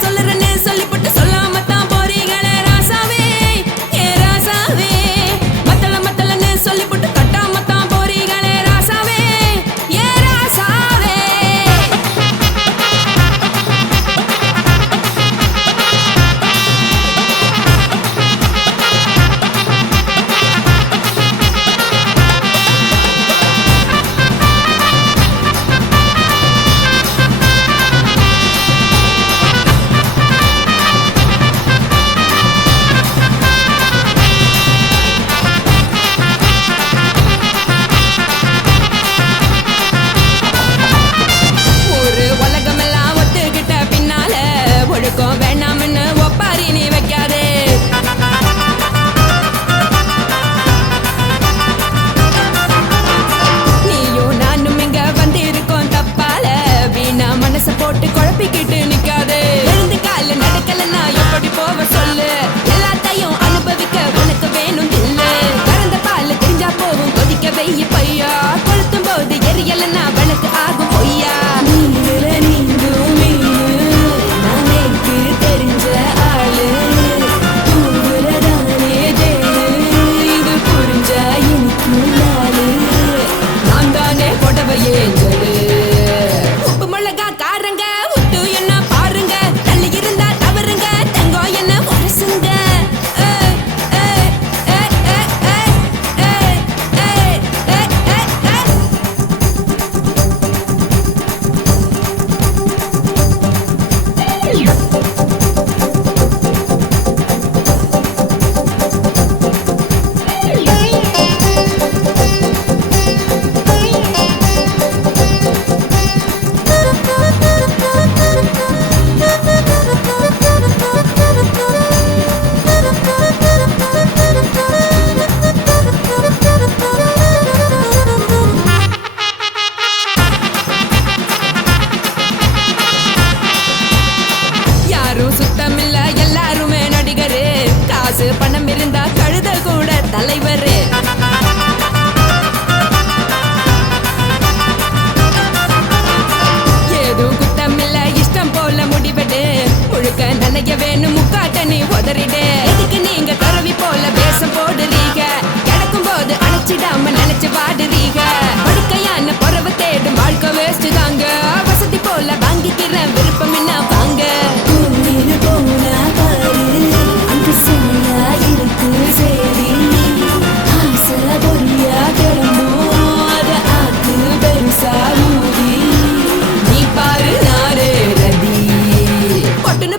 சொல்லுறேன்னு சொல்லிப்பட்டு சொல்லாம தான் போறீங்களே ராசாவே ஏ ராசாவே மத்தலன்னு சொல்லிப்பட்டு கட்டாம தான் போறீங்களே ராசாவே ஏ ராசாவே வேணாம்னு ஒப்பாரி நீ வைக்காதே நீயும் நானும் இங்க வந்து இருக்கோம் தப்பால வீணா மனச போட்டு குழப்பிக்கிட்டு நிக்காதே எழுந்து கால நடக்கலன்னா எப்படி போவ சொல்லு எல்லாத்தையும் அனுபவிக்க உனக்கு வேணும் இல்ல கறந்த பால் தெரிஞ்சா போவும் கொதிக்க வெய்ய பையா கொளுத்தும் போது எரியலன்னா வழக்கு ஆகும் பொய்யா உப்பு மிளகா காரங்க உத்து என்ன பாருங்க தள்ளி இருந்தா தவறுங்க தங்கம் என்ன வரசுங்க சுத்தமில்ல எல்லாருமே நடிகரு காசு பணம் இருந்தா கழுத கூட தலைவரு ஏதும் குத்தமில்ல இஷ்டம் போல முடிவெடு முழுக்க நனைய வேணும் முக்காட்ட நீ உதறிடு இதுக்கு நீங்க கருவி போல வேஷம் போடுறீங்க கிடக்கும் போது அணைச்சிடாம நினைச்சு வாடுறீங்க படுக்கையான பொறவை தேடும் வாழ்க்கை வேஸ்ட் தாங்க வசதி போல வாங்கிக்கிறேன் விருப்பம் என்ன வாங்க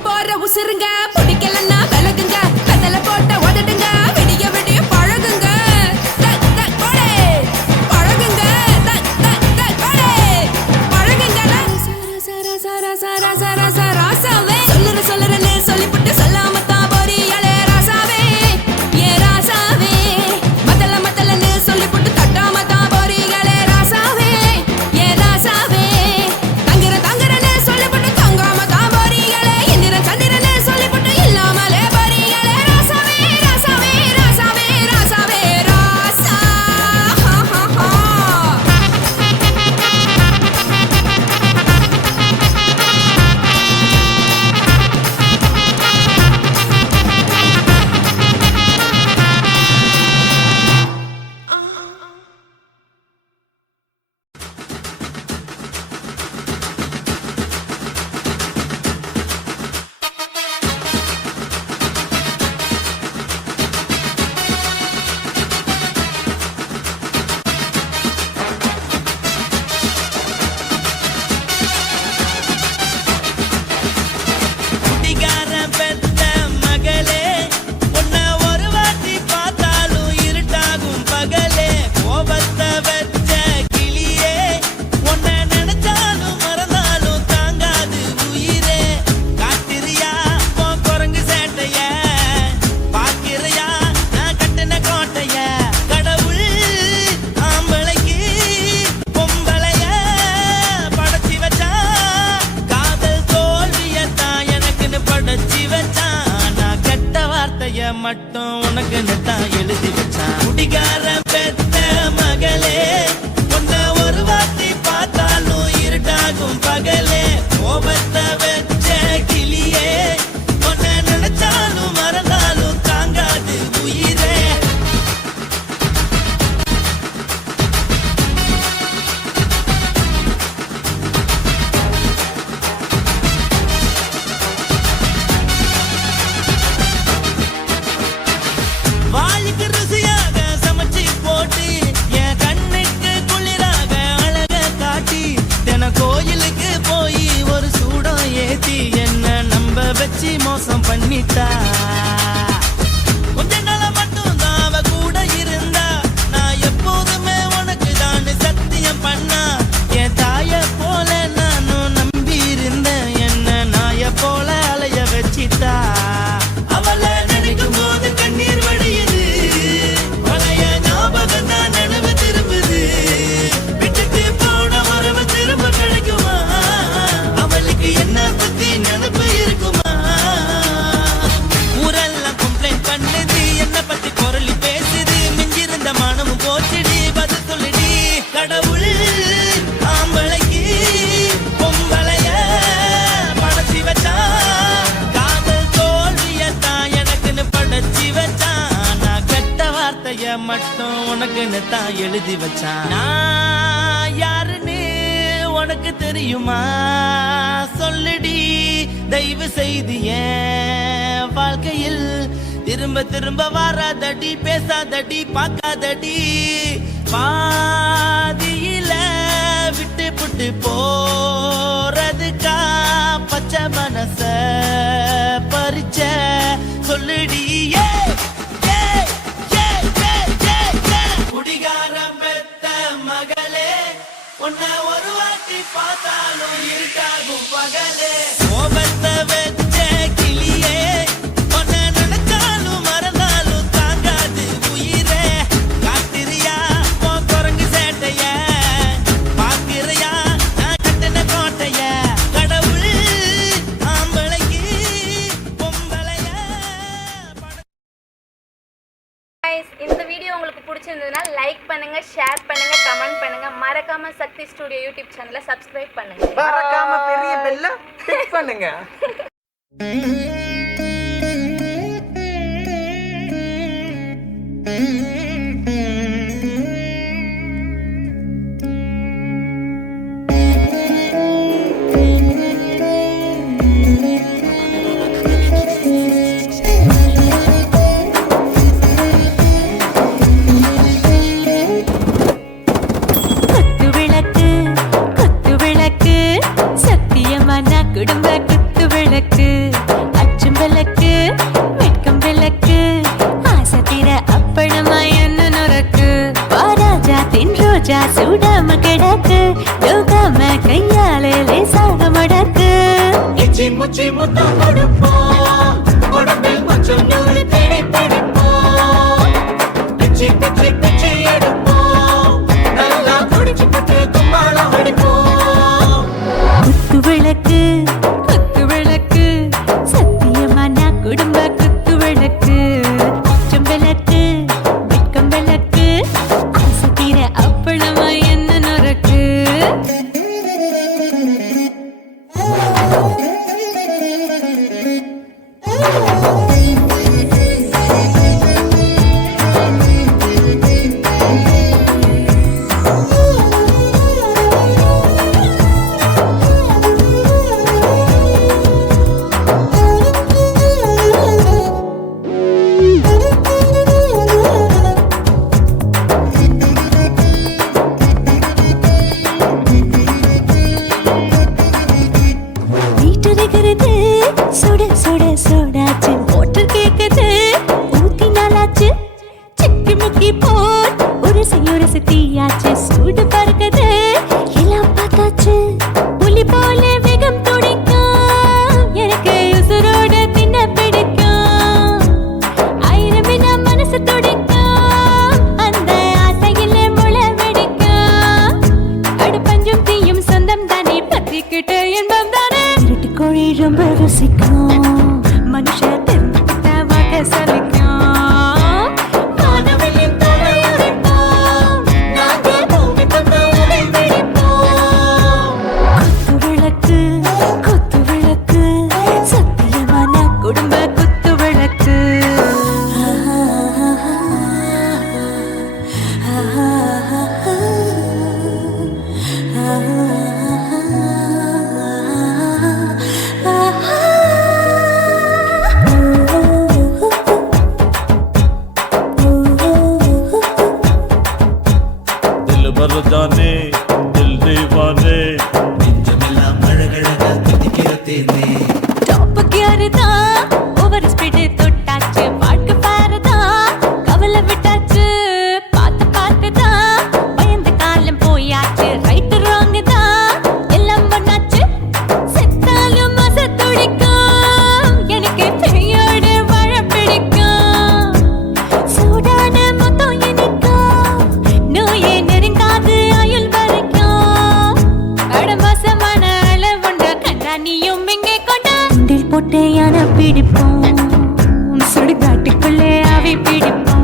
போற உசுருங்க பிடிக்கலன்னா விலகுங்க கதல போட்ட உதடுங்க விடிய விடிய பழகுங்க பழகுங்க ராசாவே சொல்லுறேன்னு சொல்லிப்பட்டு சொல்லாம தான் போறீங்களே ராசாவே ஏ ராசாவே மத்தலன்னு சொல்லிப்பட்டு தட்டாம தான் போறீங்களே ராசாவே ஏ ராசாவே தங்குறேன்னு சொல்லிப்பட்டு தங்காம தான் போறீங்களே சந்திரனே சொல்லிப்பட்டு இல்லாமலே போறீங்களே ராசாவே ராசாவே ராசாவே ராசாவே ராசா மட்டும் உனக்கு நெத்தான் எழுதி வச்சான் குடிகார பெத்த மகளே உன்னை ஒரு வாட்டி பார்த்தாலும் இருட்டாகும் பகலே கோப பண்ணிட்டா. கொஞ்ச நாள மட்டும் தான் அவ கூட இருந்தா, நான் எப்போதுமே உனக்கு தான் சத்தியம் பண்ணா. என் தாய போல நானும் நம்பி இருந்தேன், என்ன நாய போல அலைய வச்சிட்டா. அவளை நினைக்கும் போது கண்ணீர் வடியுது, பழைய ஞாபகம் தான் நினைவு திரும்புது. விட்டுட்டு போன உறவு திரும்ப கிடைக்குமா? அவளுக்கு என்ன பத்தி நினைப்பு இருக்குமா? ஊரெல்லாம் கம்ப்ளைண்ட் பண்ணுது, என்ன பத்தி பொருளி பேசுது. மிஞ்சிருந்த மனமும் போச்சுடி, பதில் சொல்லுடி. கடவுள் ஆம்பளைக்கு பொம்பளைய படைச்சி வச்சான், காதல் தோல்வியத்தான் எனக்குன்னு படைச்சி வச்சான். நான் கெட்ட வார்த்தைய மட்டும் உனக்குன்னு தான் எழுதி வச்சான். நான் யாருன்னு உனக்கு தெரியுமா? சொல்லுடி தயவு செய்து என் வாழ்க்கையில் திரும்ப திரும்ப வராதடி, பேசாதடி, பார்க்காதடி. பாதியில விட்டு புட்டு போறதுக்கா பச்சை மனச பறிச்ச சொல்லுடி. குடிகாரம் பெத்த மகளே, உன்னை ஒரு வாட்டி பார்த்தாலும் இருட்டாகும் பகலே. கோபத்தை வச்ச கிளியே, உன்னை நினைச்சாலும் மறந்தாலும் தாங்காது உயிரே. காத்திரியா உன் குரங்கு சேட்டைய, பாக்கிறையா நான் கட்டின கோட்டைய. கடவுள் ஆம்பளைக்கு பொம்பளைய Guys, இந்த வீடியோ உங்களுக்கு பிடிச்சிருந்ததுன்னா லைக் பண்ணுங்க, ஷேர் பண்ணுங்க, கமெண்ட் பண்ணுங்க. மறக்காம சக்தி ஸ்டுடியோ யூடியூப் சேனலை சப்ஸ்கிரைப் பண்ணுங்க. மறக்காம பெரிய பெல்ல கிளிக் பண்ணுங்க. குத்து விளக்கு சத்தியமான குடும்ப குத்து விளக்கு, அச்சும் விளக்கு வெட்கம் விளக்கு, ஆசை தீர அப்பளமா என்ன நுறக்கு. வாராஜா தின் ரோஜா சூடாம கிடக்கு, யோகாம கையாலே லேசாக மடக்கு. இச்சி முச்சி முத்தம் கொடுப்போம், உடம்பில் கொஞ்சம் நூறு தேடி பிடிப்போம். பிச்சி பிச்சி பிச்சி எடுப்போம், நல்லா குடிச்சு பட்டு கும்பாலம் அடிப்போம். குத்து விளக்கு சத்தியமான குடும்ப குத்து விளக்கு, அச்சும் விளக்கு வெட்கம் விளக்கு, ஆசை தீர அப்பளமா என்ன நுறக்கு. வீட்டருகிறது சுட சுட சோடாச்சு, மோட்டர் கேக்குது ஊத்தி நாளாச்சு. சிக்கி முக்கி போல் உரசி தீயாச்சு, சூடு பறக்குது எல்லாம் பார்த்தாச்சு. புலி போல வேகம் துடிக்கும், எனக்கு உசுரோட தின்ன பிடிக்கும். ஆயிரம் வினா மனசு துடிக்கும், அந்த ஆசையில முளை வெடிக்கும். அடுப்பஞ்சும் தீயும் சொந்தம் தானே, பத்திக்கிட்டு இன்பம் தானே. கோழி ரொம்ப ருசிக்கும், மனுஷ தெரிஞ்சுக்கிட்ட வாக்க சலிக்கும். வானவெளியின் தலை உடைப்போம், நாங்க பூமி பந்த உடை வெடிப்போம். குத்து விளக்கு சத்தியமான குடும்ப குத்து விளக்கு. மீனை பிடிப்போம், சுடுகாட்டுக்குள்ளே அவை பிடிப்போம்.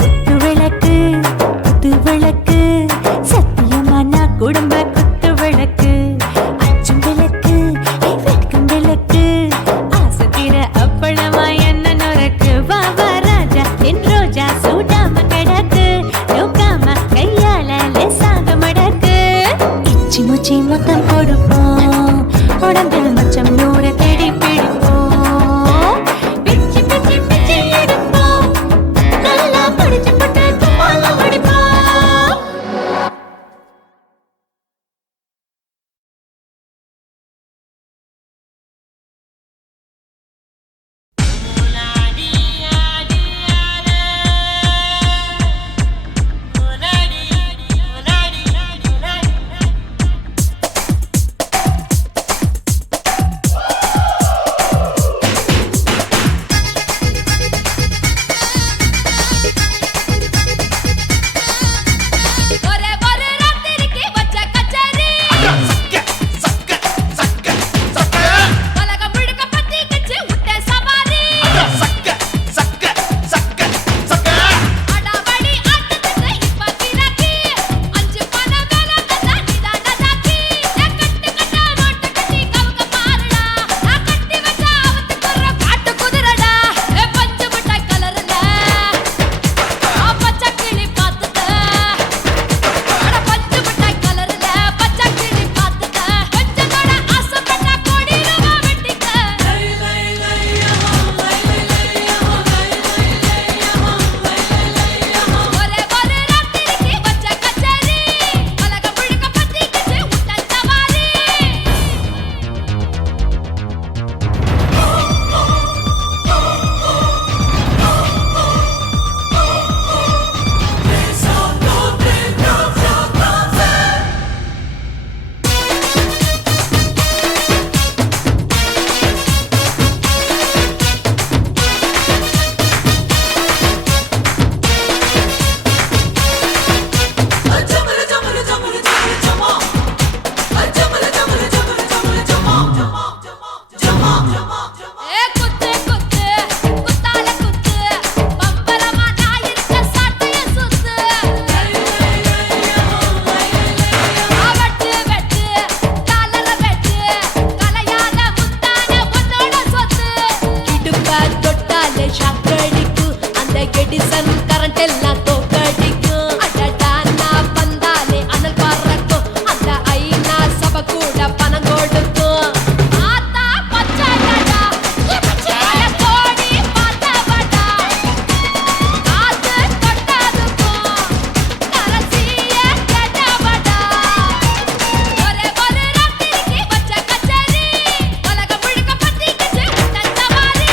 குத்து விளக்கு, குத்து விளக்கு, சத்தியமான குடும்ப குத்து விளக்கு. அச்சும் விளக்கு, வெட்கும் விளக்கு, ஆசத்திர அப்பளமா என்ன நொறக்கு. வா வா ராஜா என் ரோஜா சூடாம கிடக்கு, நோக்காம கையால லேசாக மடக்கு. இச்சி முச்சி மொத்தம் கொடுப்போம், உடம்பில் மச்சம் நூறு தேடி பிடிப்போம். பிச்சி பிச்சி பிச்சி எடுப்போம், நல்லா படிச்சு போட்டு துப்பால படிப்போம். ஒரே ஒரு ராத்திரிக்கு வச்ச கச்சேரி, உலகம் முழுக்க பத்திக்கிச்சு விட்ட சவாரி. அடாவடி ஆட்டத்துக்கு இப்ப கிராக்கி, அஞ்சு பணம் வேணும் தந்தா நிதான தாக்கி. கட்டு கட்டா நோட்டு கட்டி கவுக்க பாருடா, நான் கட்டி வச்ச அவத்துக்குற காட்டு குதிரடா. பஞ்சு மிட்டாய் கலருல பச்சை கிளி பார்த்துட்ட, அட பஞ்சு மிட்டாய் கலருல பச்சை கிளி பார்த்துட்ட. கொஞ்சத்தோட ஆசைப்பட்ட கோடி ரூபா வெட்டிக்க. ஒரே ஒரு ராத்திரிக்கு வச்ச கச்சேரி, உலகம் முழுக்க பத்திக்கிச்சு விட்ட சவாரி. குத்து குத்து குத்தால குத்து, பம்பரமா நான் இருக்க சாட்டைய சுத்து. வெட்டு வெட்டு காலர வெட்டு, கலையாத முத்தான உன்னோட சொத்து. இடுப்ப தொட்டாலே ஷாக்கடிக்கும், அந்த எடிசன் கரண்ட் எல்லாம் தோக்கடிக்கும். அடடா நான் வந்தாலே அனல் பறக்கும், அந்த ஐநா சபை கூட பணம் கொடுக்கும். ஆத்தா பச்சைடா, பல கோடி பார்த்தவடா, காத்து கொட்டாதுக்கும் கரசிய கேட்டவடா. ஒரே ஒரு ராத்திரிக்கு வச்ச கச்சேரி, உலகம் முழுக்க பத்திக்கிச்சு விட்ட சவாரி.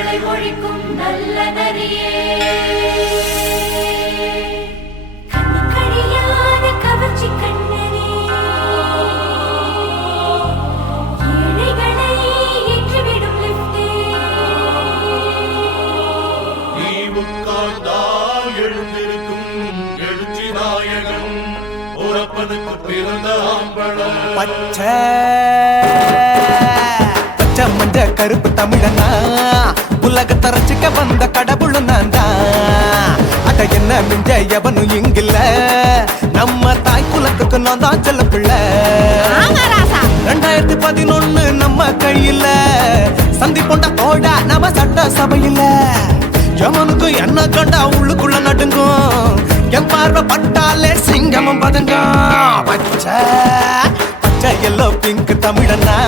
தீமைகளை ஒழிக்கும் நல்ல நரியே கண்ணுக்கழியாத கவர்ச்சி கண்ணனே ஏழைகளை ஏற்றிவிடும் லிப்டே நீ உட்கார்ந்தால் எழுந்திருக்கும் எழுச்சி நாயகன் உறப்பனுக்கு பிறந்த ஆம்பள பச்சை பச்சை மஞ்ச கருப்பு தமிழனா உலகத்தை ரசிக்க வந்த கடவுள் நான் தான். அட என்ன மிஞ்ச எவனும் இங்கில்ல நம்ம தாய் குலத்துக்கு நான் தான் செல்ல பிள்ளை. 2011 நம்ம கையில சந்தி போண்ட தோடா நம்ம சட்ட சபையில எவனுக்கு என்ன கண்டா உள்ளுக்குள்ள நடுங்கும் என் பார்வை பட்டாலே சிங்கமும் பதுங்கும். பச்சை பச்சை எல்லோ பிங்க் தமிழனா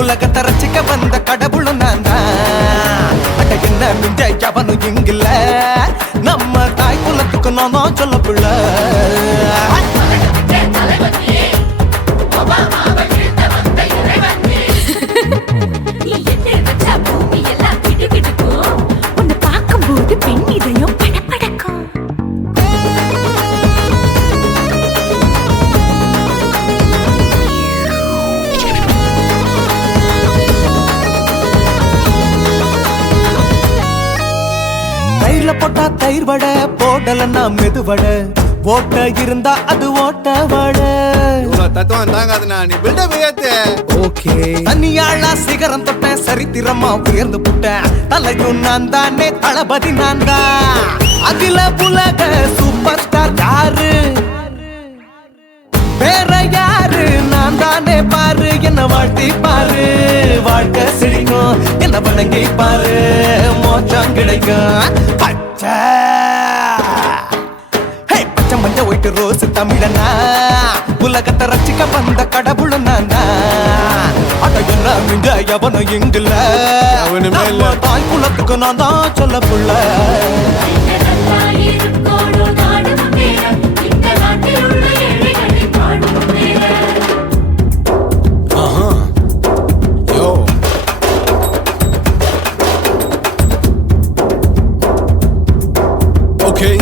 உலகத்தை ரசிக்க வந்த கடவுள் நான் தான். அட என்ன மிஞ்ச எவனும் இங்கில்ல நம்ம தாய் குலத்துக்கு நான் தான் சொல்ல பிள்ளை. நீ என்ன வச்சா பூமி எல்லாம் கிடுகிடுக்கும் உன்னை பார்க்கும்போது பெண் இதயம் படபடக்கும் தயிர்ல போட்டா தயிர் வடை போடலன்னா மெதுவடை ஓட்ட இருந்தா அது ஓட்ட வடை. தத்துவம் தாங்காதுண்ணா நீ பில்டப் ஏத்து. ஓகே தனியாளா சிகரம் தொட்டேன் சரித்திரமா உயர்ந்து புட்டேன் தலையும் நான் தானே தளபதி நான் தான். அகில புலக சூப்பர் ஸ்டார் யாரு வேற யாரு நான் தானே பாரு என்ன வாழ்த்தி பாரு வாழ்க்கை சிரிக்கும் என்ன வணங்கி பாரு மோச்சம் கிடைக்கும். பச்சை பச்சை மஞ்ச ஒயிட்டு ரோஸ் தமிழனா உலகத்தை ரசிக்க வந்த கடவுள் நான் தான். அட என்ன மிஞ்ச எவனும் இங்கில்ல அவனுமே இல்ல. நம்ம தாய் குலத்துக்கு நான் தான் சொல்ல புள்ள. நல்லா இருக்கோடு நாடும் பேர இந்த நாட்டில் உள்ள ஏழைகளை பாடும் பேர Yo. Okay.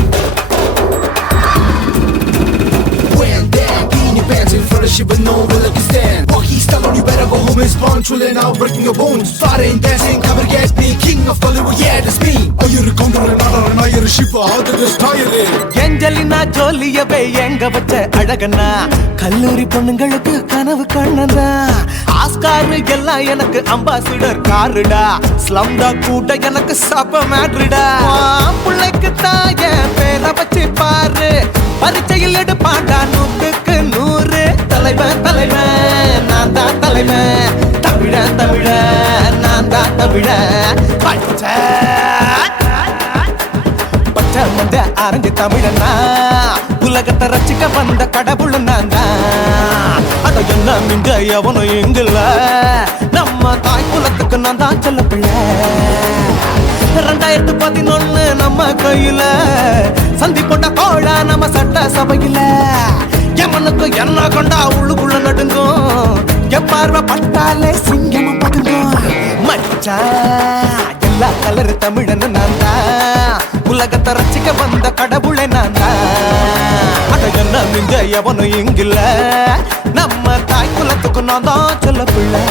When Dan beanie pants in front of shit with no will like you stand. While he's telling you better go home and spawn, chillin' out, breaking your bones. Fighting, dancing, cover gas, being king of Hollywood, yeah, that's me. Iyer Gounder Nadar Nair ஷிப் ஆதர் style. Angelina ஜோலியவே எங்க வச்ச அழகனா கல்லூரி பொண்ணுங்களுக்கு கனவு கண்ணனா Oscar எல்லாம் எனக்கு அம்பாசிடர் காருடா ஸ்லம்டா கூட எனக்கு சப்ப மேட்ருடா. பிள்ளைக்கு தான் என் பேரை வச்சு பாரு பரீட்சையில் எடுப்பாண்டா 100க்கு 100 தலைவன் தலைவன் நான் தான் தலைவன் தமிழன் தமிழன் நான் தான் தமிழன். பச்சை பச்சை மஞ்ச ஆரஞ்சு தமிழனா உலகத்தை ரசிக்க வந்த கடவுள் நான் தான். அட என்ன மிஞ்ச எவனும் எங்கில்ல நம்ம தாய் குலத்துக்கு நான் தான் சொல்ல பிள்ளை. 2011 நம்ம கையில சந்தி போட்ட கோழ நம்ம சட்ட சபையில எமனுக்கு என்ன கொண்டா உள்ளுக்குள்ள நடுங்கும் என் பார்வை பட்டாலே சிங்கமும் பதுங்கும். மச்சான் எல்லா கலர் தமிழன்னு நான் தான் உலகத்தை ரசிக்க வந்த கடவுளை நான் தான். அட என்ன மிஞ்ச எவனும் இங்கில்ல நம்ம தாய் குலத்துக்கு நான் தான் சொல்ல பிள்ளை.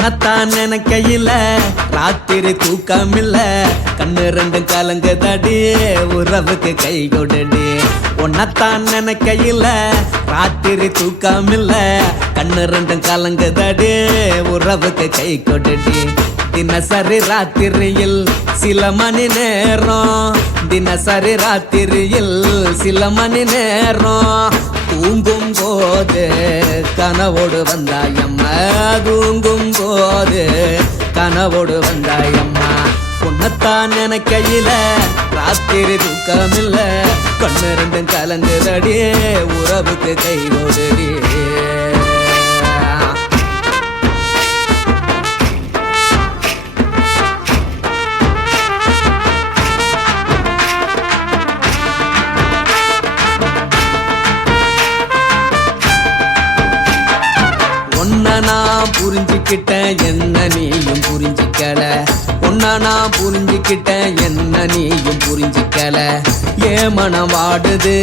உன்னத்தான் நினைக்கையில ராத்திரி தூக்கமில்ல கண்ணு ரெண்டும் கலங்குதடி உறவுக்கு கை கொடுடி உன்னத்தான் நினைக்கையில ராத்திரி தூக்கமில்ல கண்ணு ரெண்டும் கலங்குதடி உறவுக்கு கை கொடுடி தினசரி ராத்திரியில் சில மணி நேரம் தினசரி ராத்திரியில் சில மணி நேரம் தூங்கும் போது கனவோடு வந்தாயம்மா தூங்கும் போது கனவோடு வந்தாயம்மா உன்னத்தான் நினைக்கையில ராத்திரி தூக்கமில்ல கண்ணு ரெண்டும் கலங்குதடி உறவுக்கு கை கொடுடி நான் புரிஞ்சுக்கிட்டேன் என்ன நீயும் புரிஞ்சிக்கல உன்ன நான் புரிஞ்சுக்கிட்டேன் என்ன நீயும் புரிஞ்சிக்கல ஏ மனம் வாடுது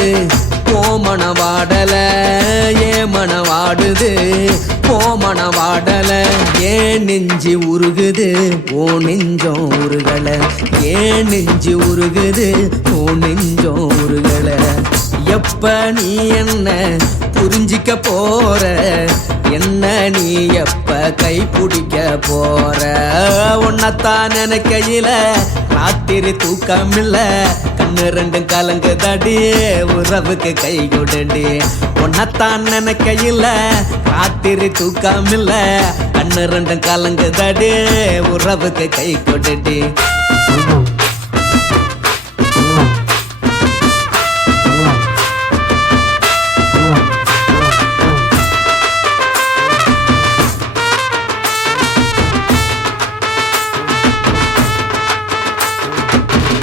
போ மனம் வாடல ஏ மனம் வாடுது போ மனம் வாடல ஏன் நெஞ்சு உருகுது ஓ நெஞ்சம் உருகல ஏன் நெஞ்சு உருகுது ஓ நெஞ்சம் உருகல எப்ப நீ என்ன புரிஞ்சிக்க போற என்ன நீ எப்ப கை பிடிக்க போற உன்னத்தான் நினைக்கையில ராத்திரி தூக்கமில்ல கண்ணு ரெண்டும் கலங்குதடி உறவுக்கு கை கொடுடி உன்னத்தான் நினைக்கையில ராத்திரி தூக்கமில்ல கண்ணு ரெண்டும் கலங்குதடி உறவுக்கு கை கொடுடி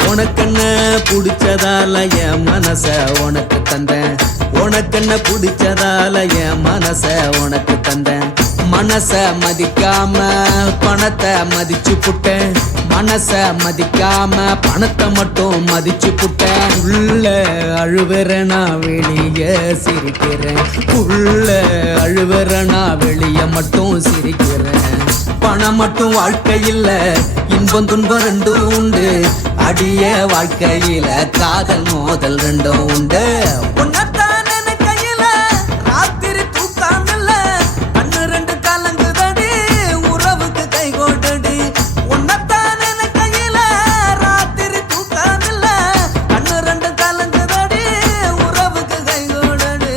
உனக்கென்ன பிடிச்சதால என் மனச உனக்கு தந்தேன் உனக்கென்ன பிடிச்சதால என் மனச உனக்கு தந்தேன் மனச மதிக்காம பணத்தை மதிச்சு புட்டேன் மனச மதிக்காம பணத்தை மட்டும் மதிச்சு புட்டேன் உள்ள அழுவுறனா வெளிய சிரிக்கிறேன் உள்ள அழுவுறனா வெளிய மட்டும் சிரிக்கிறேன் பணம் மட்டும் வாழ்க்கையில் இன்பம் துன்பம் ரெண்டும் உண்டு அடிய வாழ்க்கையில காதல் மோதல் ரெண்டும் உண்டு உன்னத்தான் நினைக்கையில ராத்திரி தூக்கமில்ல கண்ணு ரெண்டு கலங்குதடி உறவுக்கு கை கொடுடி உன்னத்தான் நினைக்கையில ராத்திரி தூக்கமில்ல கண்ணு ரெண்டு கலங்குதடி உறவுக்கு கை கொடுடி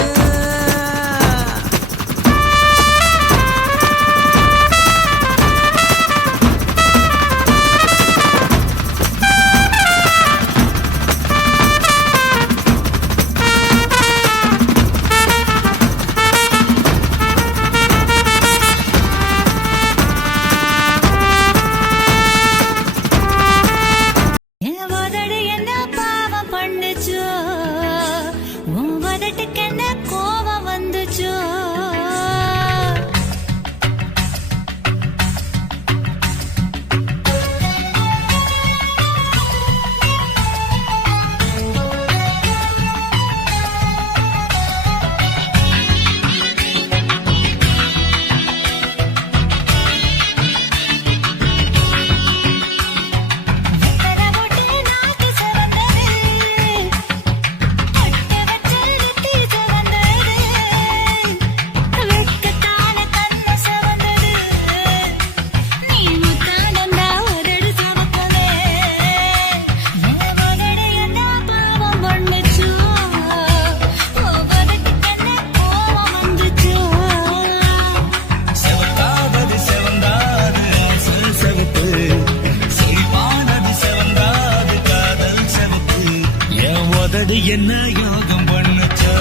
என்ன யோகம் பண்ணுச்சா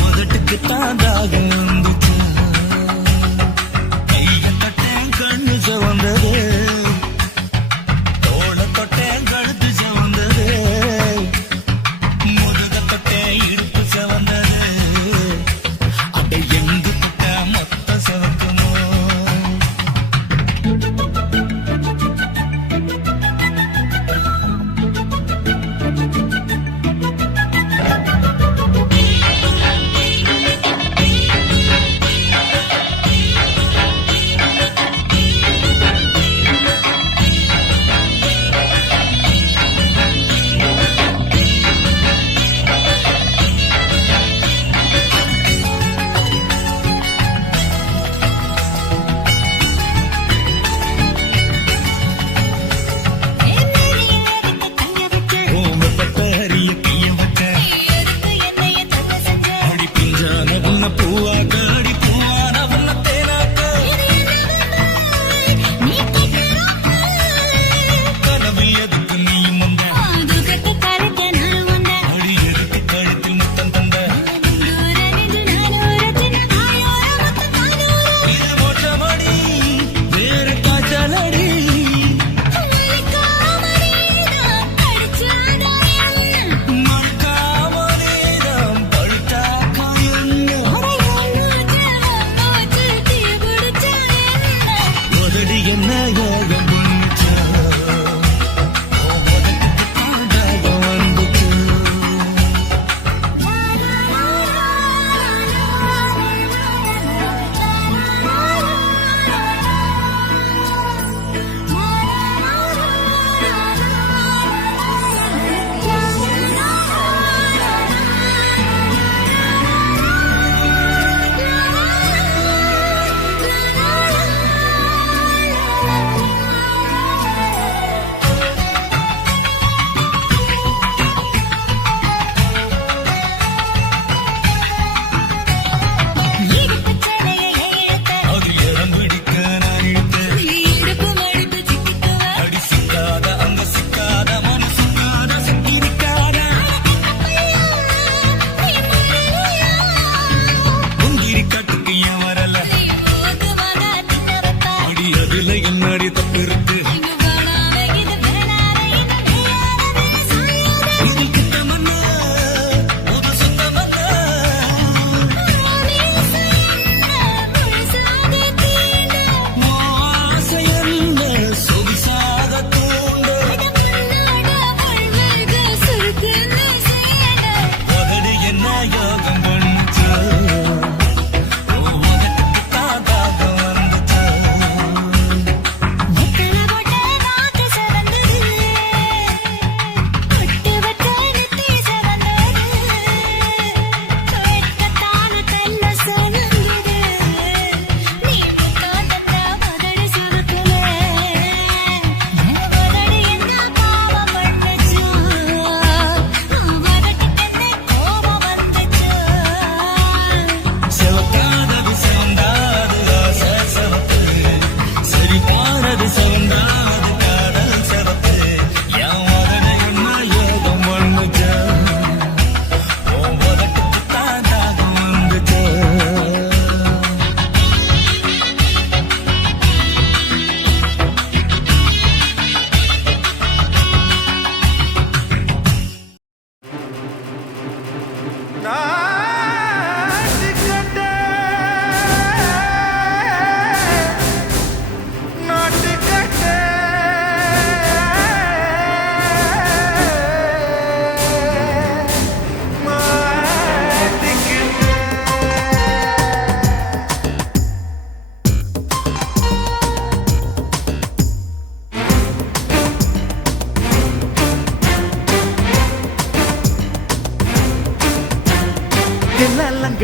உதட்டுக்கு தான் தாகம் வந்துச்சா கைய தொட்டேன் கண்ணு சவந்தது தோள தொட்டேன் கழுத்து சவந்தது முதுக தொட்டேன் இடுப்பு சவந்தது அதை எங்கு தொட்ட மொத்த சவக்குமோ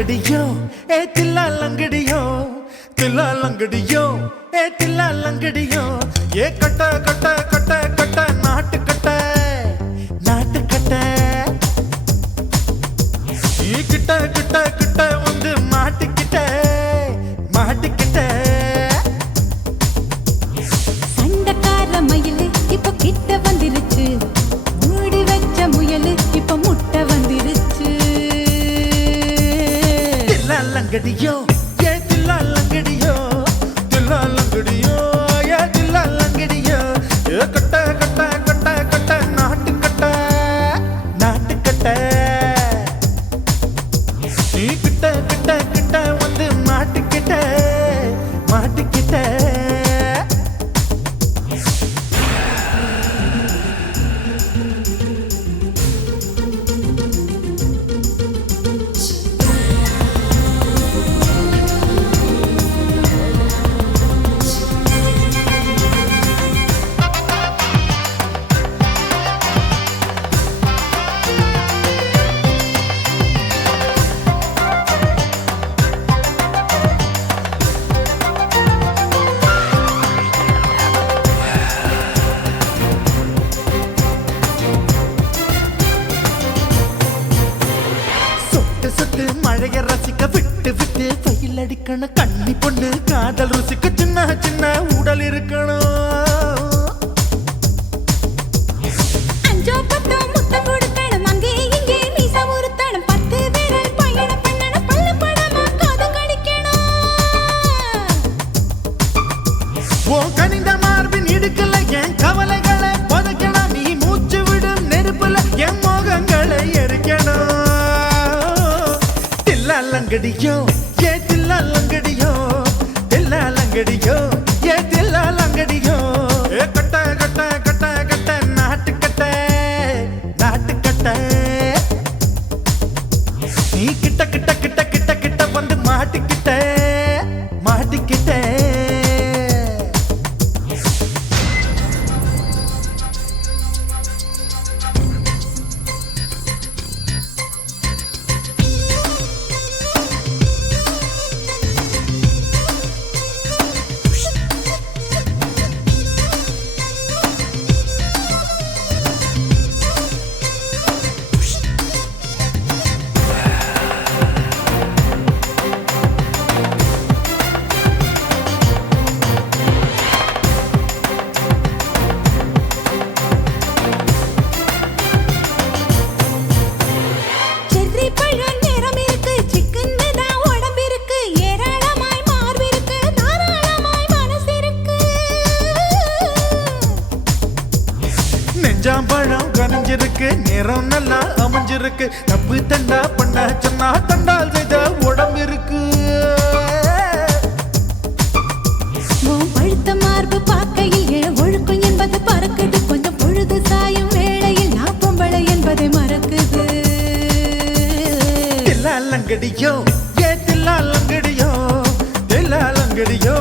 லங்கடியோ ஏ தில்லா லங்கடியோ தில்லா லங்கடியோ ஏ தில்லா லங்கடியோ ஏ கட்ட கட்ட கட்ட கட்ட நாட்டு கட்ட நாட்டு கட்ட நீ கிட்ட கிட்ட கிட்ட வந்து மாட்டிக்கிட்ட மாட்டிக்கிட்ட சண்டக்கார மயிலு இப்ப கிட்ட வந்துருச்சு மூடி வச்ச முயலு இப்ப முட்டை வந்துருச்சு தில்லா லங்கடியோ ஏ தில்லா லங்கடியோ தில்லா லங்கடியோ ஏ தில்லா லங்கடியோ ஏ கட்ட கட்ட கட்ட கட்ட நாட்டு கட்ட நாட்டு கட்ட நீ கிட்ட கிட்ட கிட்ட வந்து மாட்டிக்கிட்ட மாட்டிக்கிட்ட சொட்டு சொட்டு மழைய ரசிக்க விட்டு விட்டு வெயில் அடிக்கணும் கண்ணி பொண்ணு காதல் ருசிக்க சின்ன சின்ன உடல் இருக்கணும் அஞ்சோ பத்தோ முத்த கொடுக்கணும் அங்கே இங்கே மீச உருத்தணும் 10 விரல் பயணம் பண்ணணும் பல்ல படமா காது கடிக்கணும் ஓ கனிந்த மார்பின் இடுக்கல என் கவலைகளை புதைக்கணும் நீ மூச்சு விடும் நெருப்புல என் மோகங்களை எரிக்கணும் தில்லா லங்கடியோ ஏ தில்லா லங்கடியோ தில்லா லங்கடியோ ஏ தில்லா லங்கடியோ ஏ கட்ட கட்ட கட்ட கட்ட நாட்டு கட்ட நாட்டு கட்ட நீ கிட்ட கிட்ட கிட்ட கிட்ட கிட்ட வந்து மாட்டிக்கிட்ட மாட்டிக்கிட்ட செர்ரி பழம் நிறம் இருக்கு சிக்கன்னு தான் உடம்பு இருக்கு ஏராளமாய் மார்பு இருக்கு தாராளமாய் மனசு இருக்கு நெஞ்சாம்பழம் கனிஞ்சிருக்கு நிறம் நல்லா அமைஞ்சிருக்கு தப்பு தண்டா பண்ண சொன்னா தண்டால் செய்த உடம்பு இருக்கு உன் பழுத்த மார்பு பார்க்கையில் என் ஒழுக்கம் என்பது பறக்குது கொஞ்சம் பொழுது சாயும் வேளையில் நான் பொம்பளை என்பதை மறக்குது தில்லா லங்கடியோ ஏ தில்லா லங்கடியோ தில்லா லங்கடியோ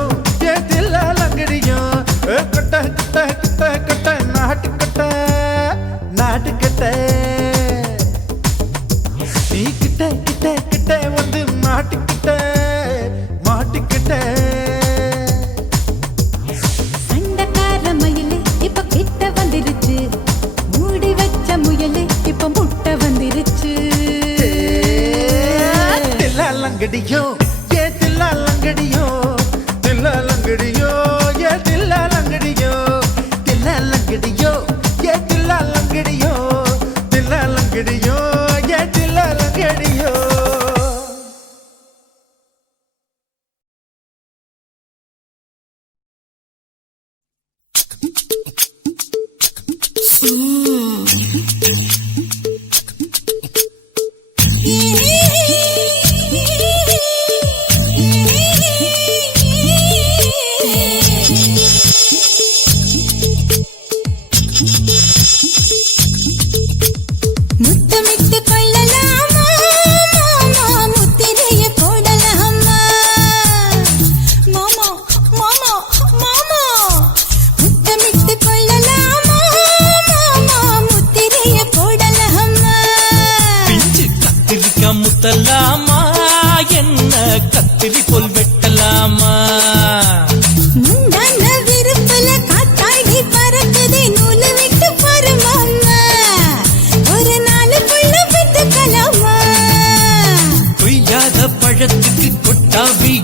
ஏ தில்லா லங்கடியோ ஏ கட்ட கட்ட கட்ட கட்ட நாட்டு கட்ட நாட்டு கட்ட நீ கிட்ட கிட்ட கிட்ட வந்து மாட்டிக்கிட்ட மாட்டிக்கிட்ட சண்டக்கார மயிலு இப்ப கிட்ட வந்துருச்சு மூடி வச்ச முயலு இப்ப முட்டை வந்துருச்சு தில்லா லங்கடியோ ஏ தில்லா லங்கடியோ தில்லா லங்கடியோ ஏ தில்லா லங்கடியோ தில்லா லங்கடியோ ஏ தில்லா லங்கடியோ தில்லா லங்கடியோ ஏ தில்லா லங்கடியோ முத்தமிட்டு கொள்ளலாமா மாமா முத்திரைய போடலாமா மாமா மாமா மாமா முத்தமிட்டு கொள்ளலாமா மாமா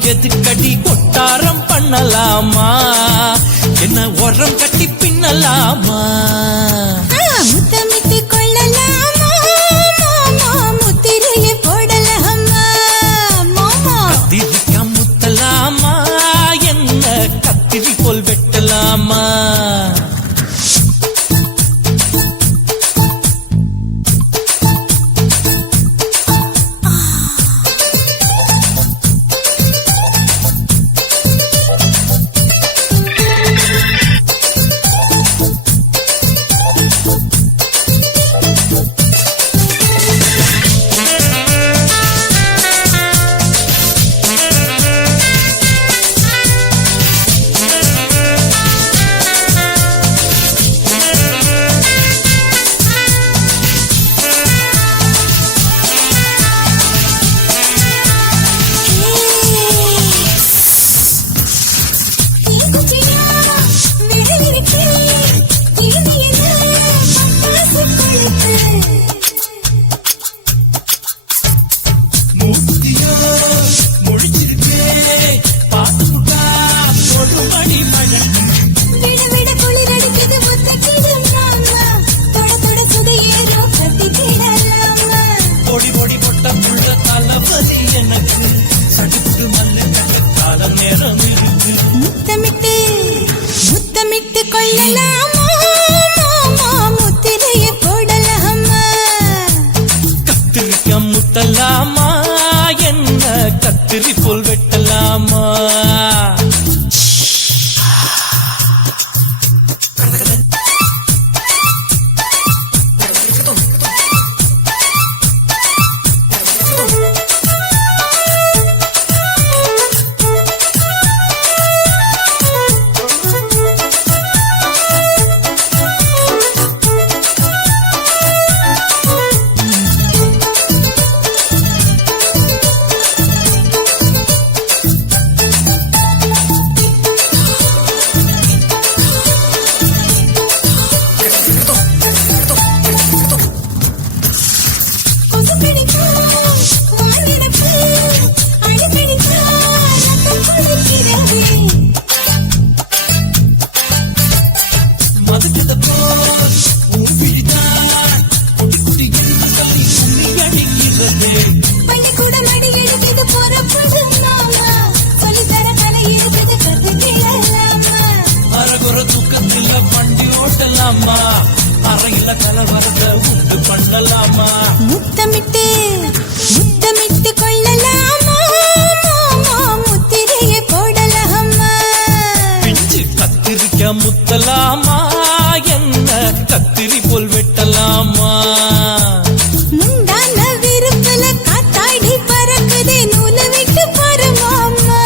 எதுக்கடி கொட்டாரம் பண்ணலாமா என்ன உரம் கட்டி பின்னலாமா முத்தமிட்டு கொள்ளலாமா மாமா முத்திரையை போடலாமா மாமா கத்திரிக்கா முத்தலாமா என்ன கத்திரி போல் வெட்டலாமா முத்தமிட்டு கொள்ளலாமா மாமா முத்திரையை போடலாமா கத்திரிக்கா முத்தலாமா என்ன கத்திரி போல் வெட்டலாமா அறையில கலவரத்தை உண்டு பண்ணலாமா முத்தமிட்டு முத்தமிட்டு கொள்ளலாமா மாமா முத்திரையை போடலாமா பிஞ்சு கத்திரிக்கா முத்தலாமா என்ன கத்திரி போல் வெட்டலாமா முந்தான விருப்பல காத்தாடி பறக்குதே நூலை விட்டு பாரு மாமா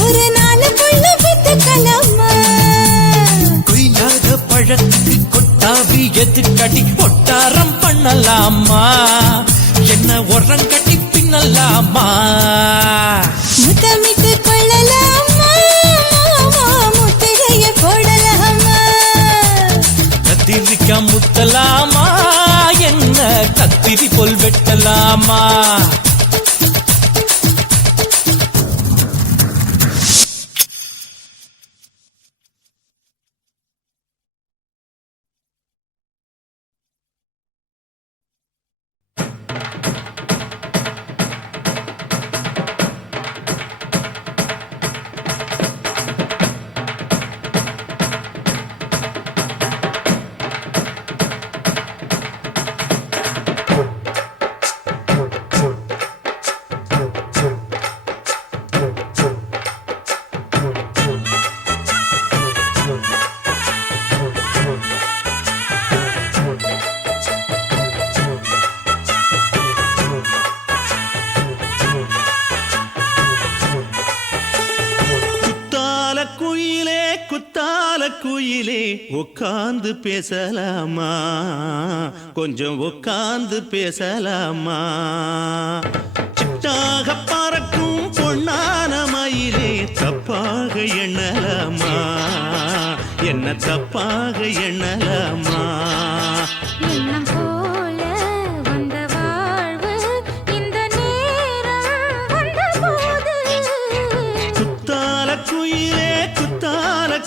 ஒரு நாளுக்குள்ள வித்துக்கலாமா கொய்யாத பழத்துக்கு கொட்டாவி எதுக்கடி ஒட்டாரம் பண்ணலாமா என்ன உரம் கட்டி பின்னலாமா முத்தமிட்டு கொள்ளலாமா மாமா முத்திரையை போடலாமா கத்திரிக்கா முத்தலாமா என்ன கத்திரி போல் வெட்டலாமா குயிலே உட்கார்ந்து பேசலாமா கொஞ்சம் உட்கார்ந்து பேசலாமா சிட்டாக பறக்கும் பொன்னான மயிலே தப்பாக எண்ணலாமா என்ன தப்பாக எண்ணலாமா எண்ணம் போல வந்த வாழ்வு இந்த நேரம் வந்தபோது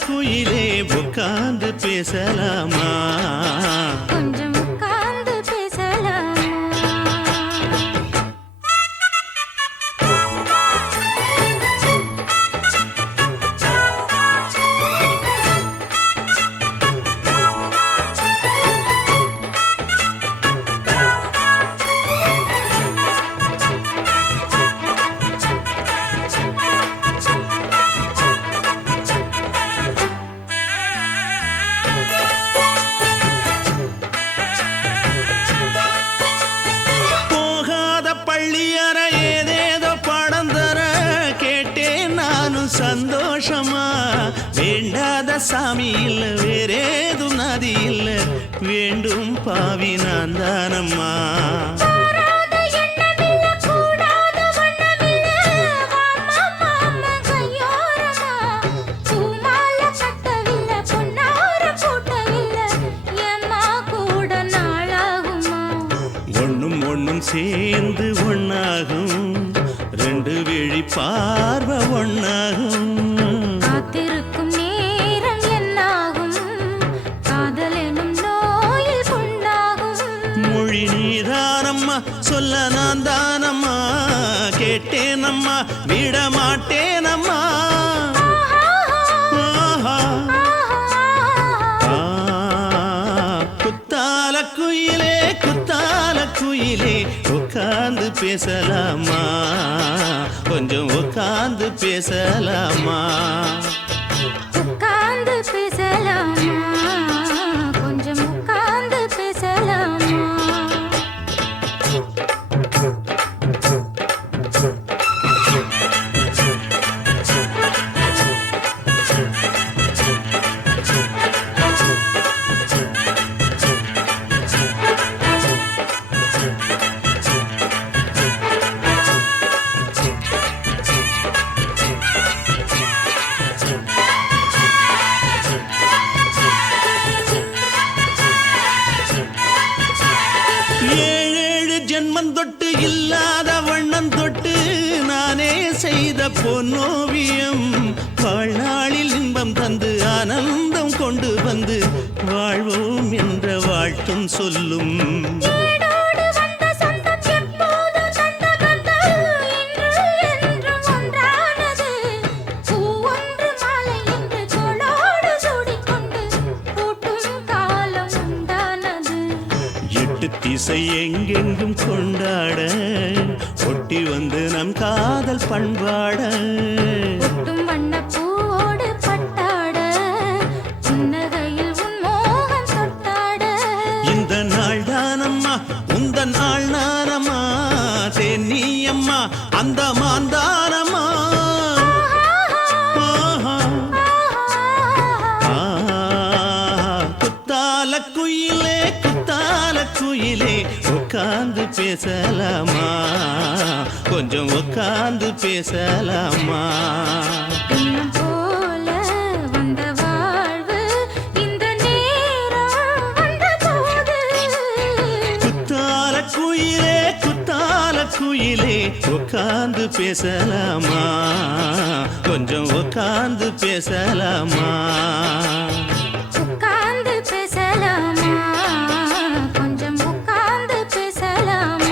குயிலே உட்கார்ந்து பேசலாமா கொஞ்சம் உட்கார்ந்து பேசலாமா சந்தோஷமா வேண்டாத சாமி இல்ல வேறேது நதி இல்ல வேண்டும் பாவி நான் தானம்மா ஒண்ணும் ஒண்ணும் சேர்ந்து ஒன்னாகும் ரெண்டு விழி பார்வை ஒன்னாகும் காத்திருக்கும் நேரம் என்னாகும் காதல் எனும் நோயில் புண்ணாகும் மொழி நீதானம்மா சொல்ல நான் தானம்மா கேட்டேனம்மா விட மாட்டேனம்மா குத்தால குயிலே குத்தால குயிலே உட்கார்ந்து பேசலாமா கொஞ்சம் உட்கார்ந்து பேசலாமா உட்கார்ந்து பேசலாமா கொஞ்சம் உட்கார்ந்து பேசலாமா ஜென்மம் தொட்டு இல்லாத வண்ணம் தொட்டு நானே செய்த பொன்னோவியம் வாழ்நாளில் இன்பம் தந்து ஆனந்தம் கொண்டு வந்து வாழ்வோம் என்ற வாழ்த்தும் சொல்லும் திசை எங்கெங்கும் கொண்டாட ஒட்டி வந்து நம் காதல் பண்பாட ஒட்டும் வண்ண பூவோடு பட்டாட புன்னகையில் உன் மோகம் தொட்டாட இந்த நாள் தானம்மா உந்த நாள் நானம்மா தென்னியம்மா அந்த மாந்தானம்மா குத்தால குயிலே குத்தால குயிலே உட்கார்ந்து பேசலாமா கொஞ்சம் உட்கார்ந்து பேசலாமா இன்னும் போல வந்த வாழ்வு இந்த நேரம் வந்த போது குத்தால குயிலே குத்தால குயிலே உட்கார்ந்து பேசலாமா கொஞ்சம் உட்கார்ந்து பேசலாமா உட்கார்ந்து பேசலாமா கொஞ்சம் உட்கார்ந்து பேசலாமா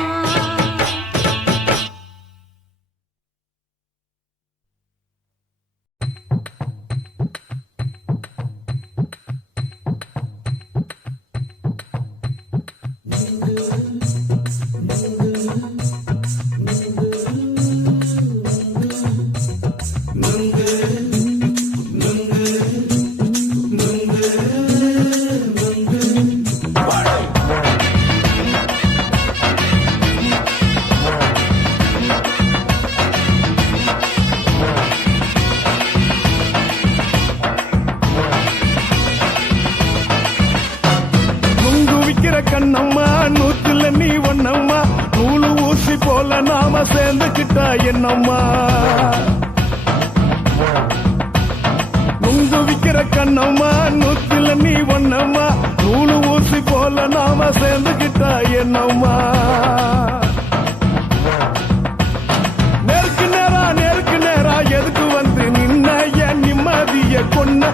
கண்ணம்மா நூத்துல நீ ஒன்னம்மா நூலு ஊசி போல நாம சேர்ந்துக்கிட்டா என்னம்மா நுங்கு விக்கிற கண்ணம்மா நூத்துல நீ ஒன்னம்மா நூலு ஊசி போல நாம சேர்ந்துக்கிட்டா என்னம்மா நேருக்கு நேரா எதுக்கு வந்து நின்ன என் நிம்மதிய கொன்ன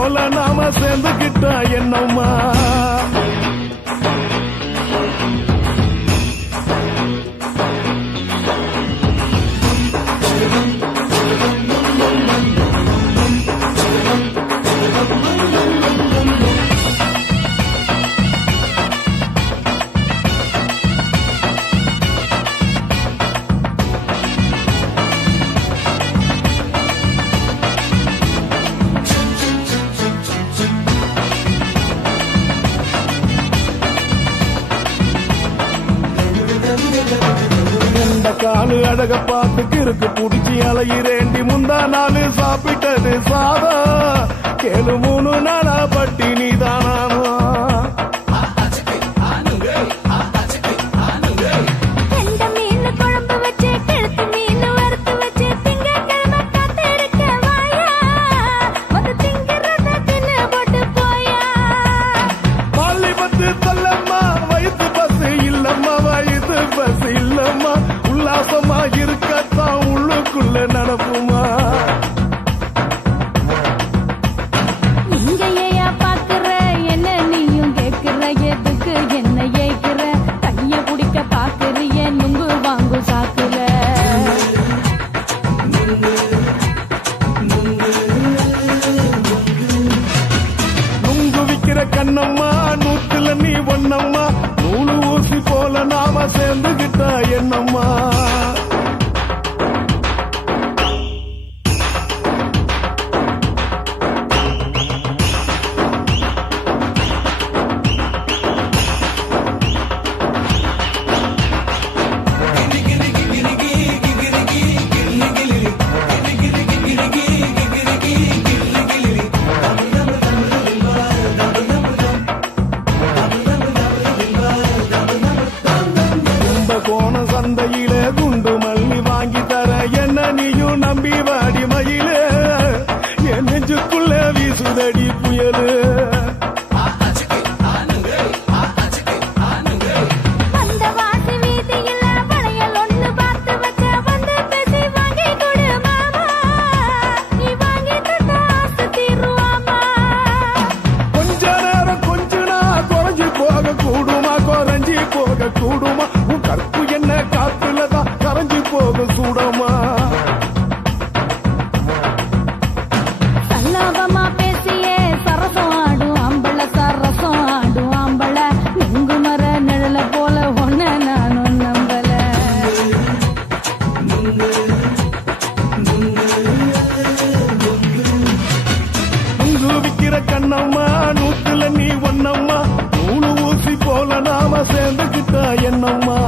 போல நாம சேர்ந்துகிட்டா என்னம்மா காலு அழக பார்த்து கிறுக்கு புடிச்சி அலையிறேண்டி முந்தா நாலு சாப்பிட்டது சாதா கேளு 3 நாளா பட்டினி தானானோ சொல்லம்மா வயிற்று பஸ் இல்லம்மா வயிற்று பஸ் இல்லம்மா உல்லாசமா இருக்கத்தான் உள்ளுக்குள்ள நடப்புமா இங்கேயா பாக்குற என்ன நீயும் கேக்குற எதுக்கு என்ன ஏக்குற கைய குடிக்க பாக்குறிய நுங்கு வாங்கு சாக்குல நுங்கு விக்கிற கண்ணம்மா நூத்துல நீ ஒண்ணம்மா நூலு ஊசி போல நாம சேர்ந்துகிட்டா என்னம்மா கோண சந்தையில குண்டு மல்லி வாங்கி தர என்ன நீயும் நம்பி வாடி மயிலே என் நெஞ்சுக்குள்ள வீசுதடி புயலு கொஞ்ச நேரம் கொஞ்ச நான் குறைஞ்சி போக கூடுமா குறைஞ்சி போக கூடுமா உன் கற்பு என்ன காத்துலதான் கரைஞ்சி போக சூடமா சல்லாபமா பேசியே சரசம் ஆடும் ஆம்பள சரசம் ஆடும் ஆம்பள நுங்கு மர நிழல போல ஒன்ன நானும் நம்பல நுங்கு விக்கிற கண்ணம்மா நூத்துல நீ ஒண்ணம்மா நூலு ஊசி போல நாம சேர்ந்துகிட்டா என்னம்மா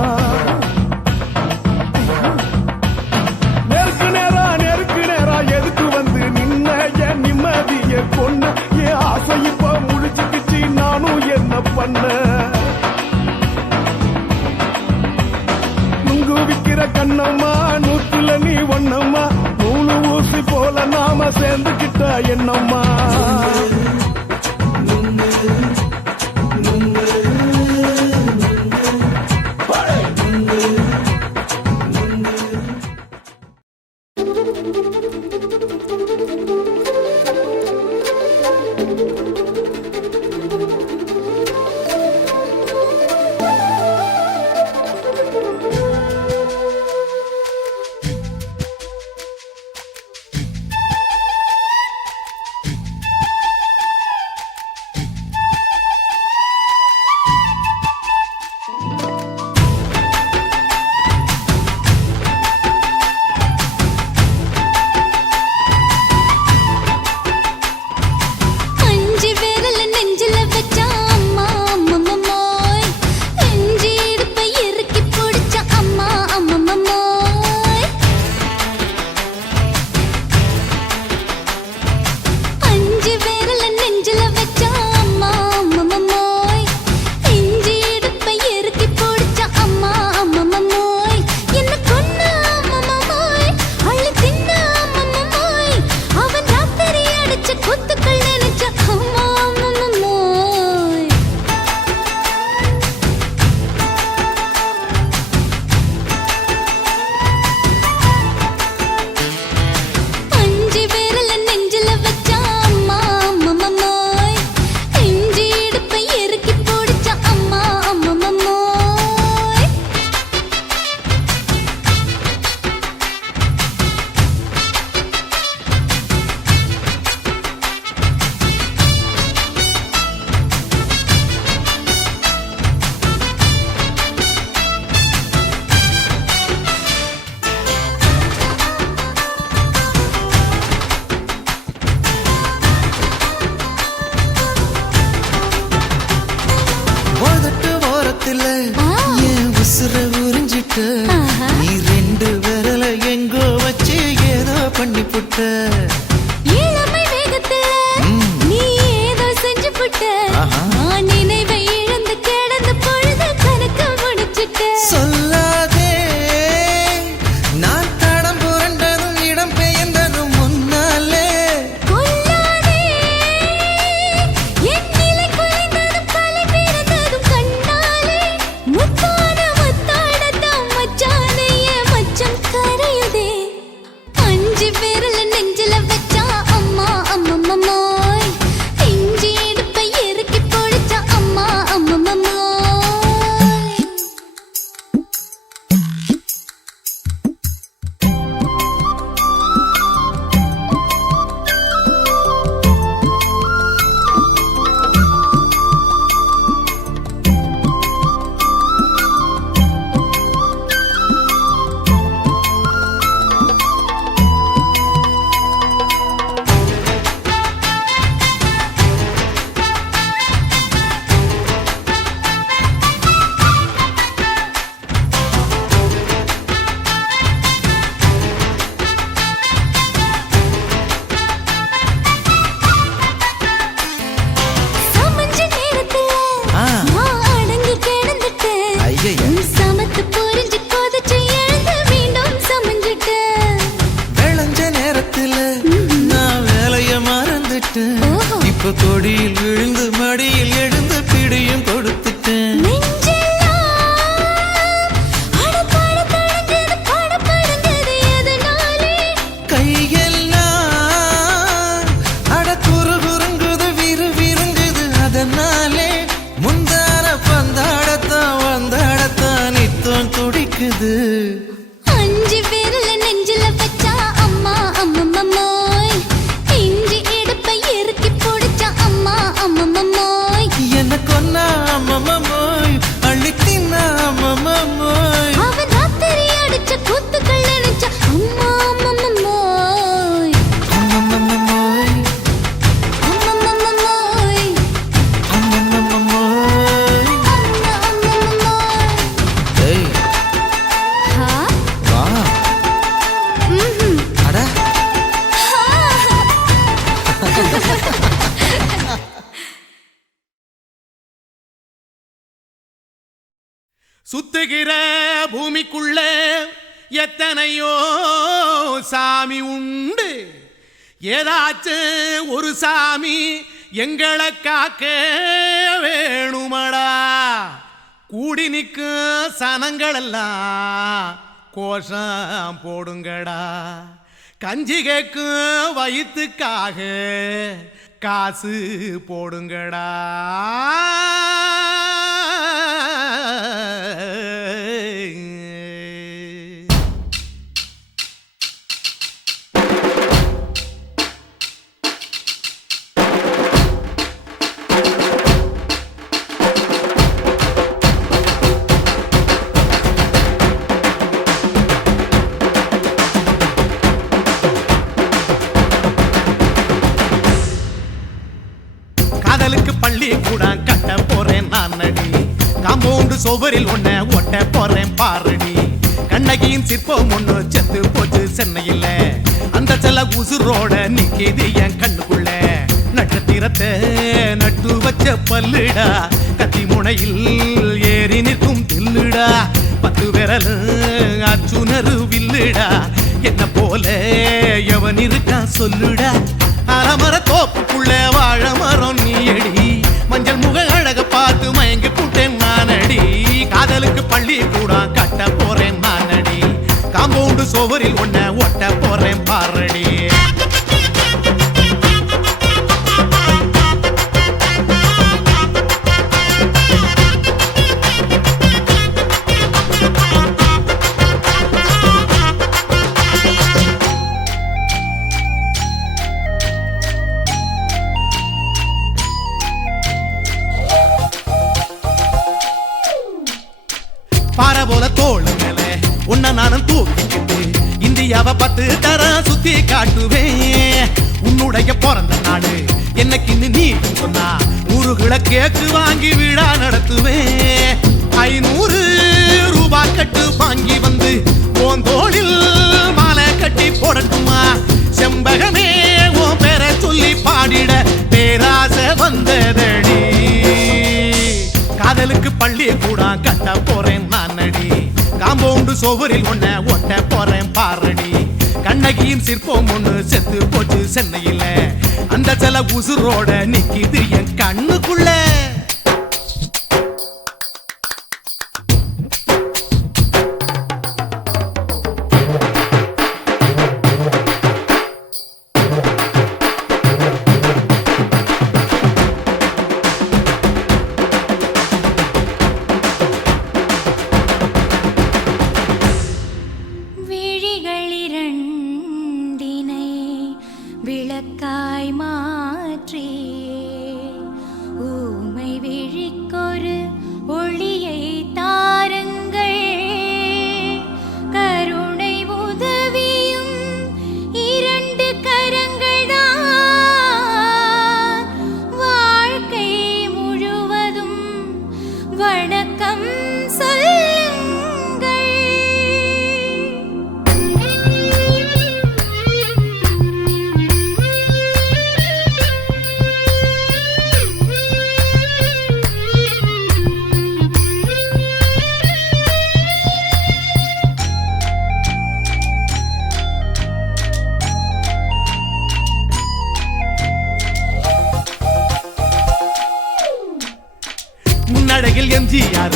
நெருக்கு நேரா எதுக்கு வந்து நின்ன என் நிம்மதிய பொண்ணு என் ஆசை இப்ப முடிச்சுக்கிச்சு நானும் என்ன பண்ண நுங்கு விக்கிற கண்ணம்மா நூத்துல நீ ஒண்ணம்மா நூலு ஊசி போல நாம சேர்ந்துகிட்டா என்னம்மா அஞ்சு இப்ப கொடியில் விழுந்து மடியில் எழுந்து பிடியும் கொடுத்துட்டேன். கையெல்லாம் அட குறு குறுங்குது விறு விருங்குது அதனாலே முந்தார பந்தாடத்தான் வந்தாடத்தான் நித்தம் துடிக்குது. 5 பேர்ல நெஞ்சில வச்சா அம்மா அம்மம்மோய், இஞ்சி எடுப்பை இறுக்கி பிடிச்சா அம்மா அம்மம்மோய், என்ன கொன்னா அம்மம்மோய் அள்ளித்தின்னா அம்மம்மோய், அவன் ராத்திரி அடிச்ச கூத்துக்கள் நினைச்சா அம்மா அம்மம்மோய், அம்மம்மோய் அம்மம்மோய், அம்மம்மோய். அம்மம்மோய். ஏய் ஹா? வா ம்ஹும். அட சுத்துகிற பூமிக்குள்ள எத்தனையோ சாமி உண்டு, ஏதாச்சும் ஒரு சாமி எங்களை காக்க வேணுமடா. கூடி நிற்கும் சனங்களெல்லாம் கோஷம் போடுங்கடா. கஞ்சி கேக்கும் வயிற்றுக்காக காசு போடுங்கடா. காதலுக்கு பள்ளி கூட கட்ட போறேன் நான் அடி, காம்பவுண்டு சுவரில் ஒன்ன ஒட்ட போறேன் பாரடி. கண்ணகியின் சிற்பம் ஒண்ணு செத்து போச்சு சென்னையில, அந்த செல்ல உசுரோட நிக்கிது என் கண்ணுக்குள்ள. நட்சத்திரத்தை நட்டு வச்ச பல்லுடா, கத்தி முனையில் ஏறி நிற்கும் தில்லுடா. 10 விரல் அச்சுணரு வில்லுடா, என்ன போல எவன் இருக்கா சொல்லுடா. அலமர தோப்புக்குள்ள வாழ மரம் நீயடி, மஞ்சள் முக அழக பார்த்து மயங்கி கூட்டேன் நானடி. காதலுக்கு பள்ளி கூட கட்ட போறேன் நானடி, காம்பவுண்டு சுவரில் ஒன்ன ஒட்ட போறேன் பாரடி. பாறை போல தோளு மேல உன்ன நானும் தூக்கிக்கிட்டு இந்தியாவை 10 தரம் சுத்தி காட்டுவேன். உன்னுடைய பிறந்த நாடு என்னைக்குன்னு நீ சொன்னா 100 கிலோ கேக்கு வாங்கி விழா நடத்துவேன். 500 ரூபாய் கட்டு வாங்கி வந்து போந்தோளில் மாலை கட்டி போடட்டுமா. செம்பகமே உன் பேரை சொல்லி பாடிட பேராசை வந்ததடி. காதலுக்கு பள்ளி கூட கட்ட போறேன் நானடி, காம்பவுண்டு சுவரில் ஒன்ன ஒட்ட போறேன் பாரடி. கண்ணகியின் சிற்பம் ஒண்ணு செத்து போச்சு சென்னையில, அந்த சில உசுரோட நிக்கிது என் கண்ணுக்குள்ள. விளக்காய் மாற்றியே முன்னழகில் எம்ஜிஆர்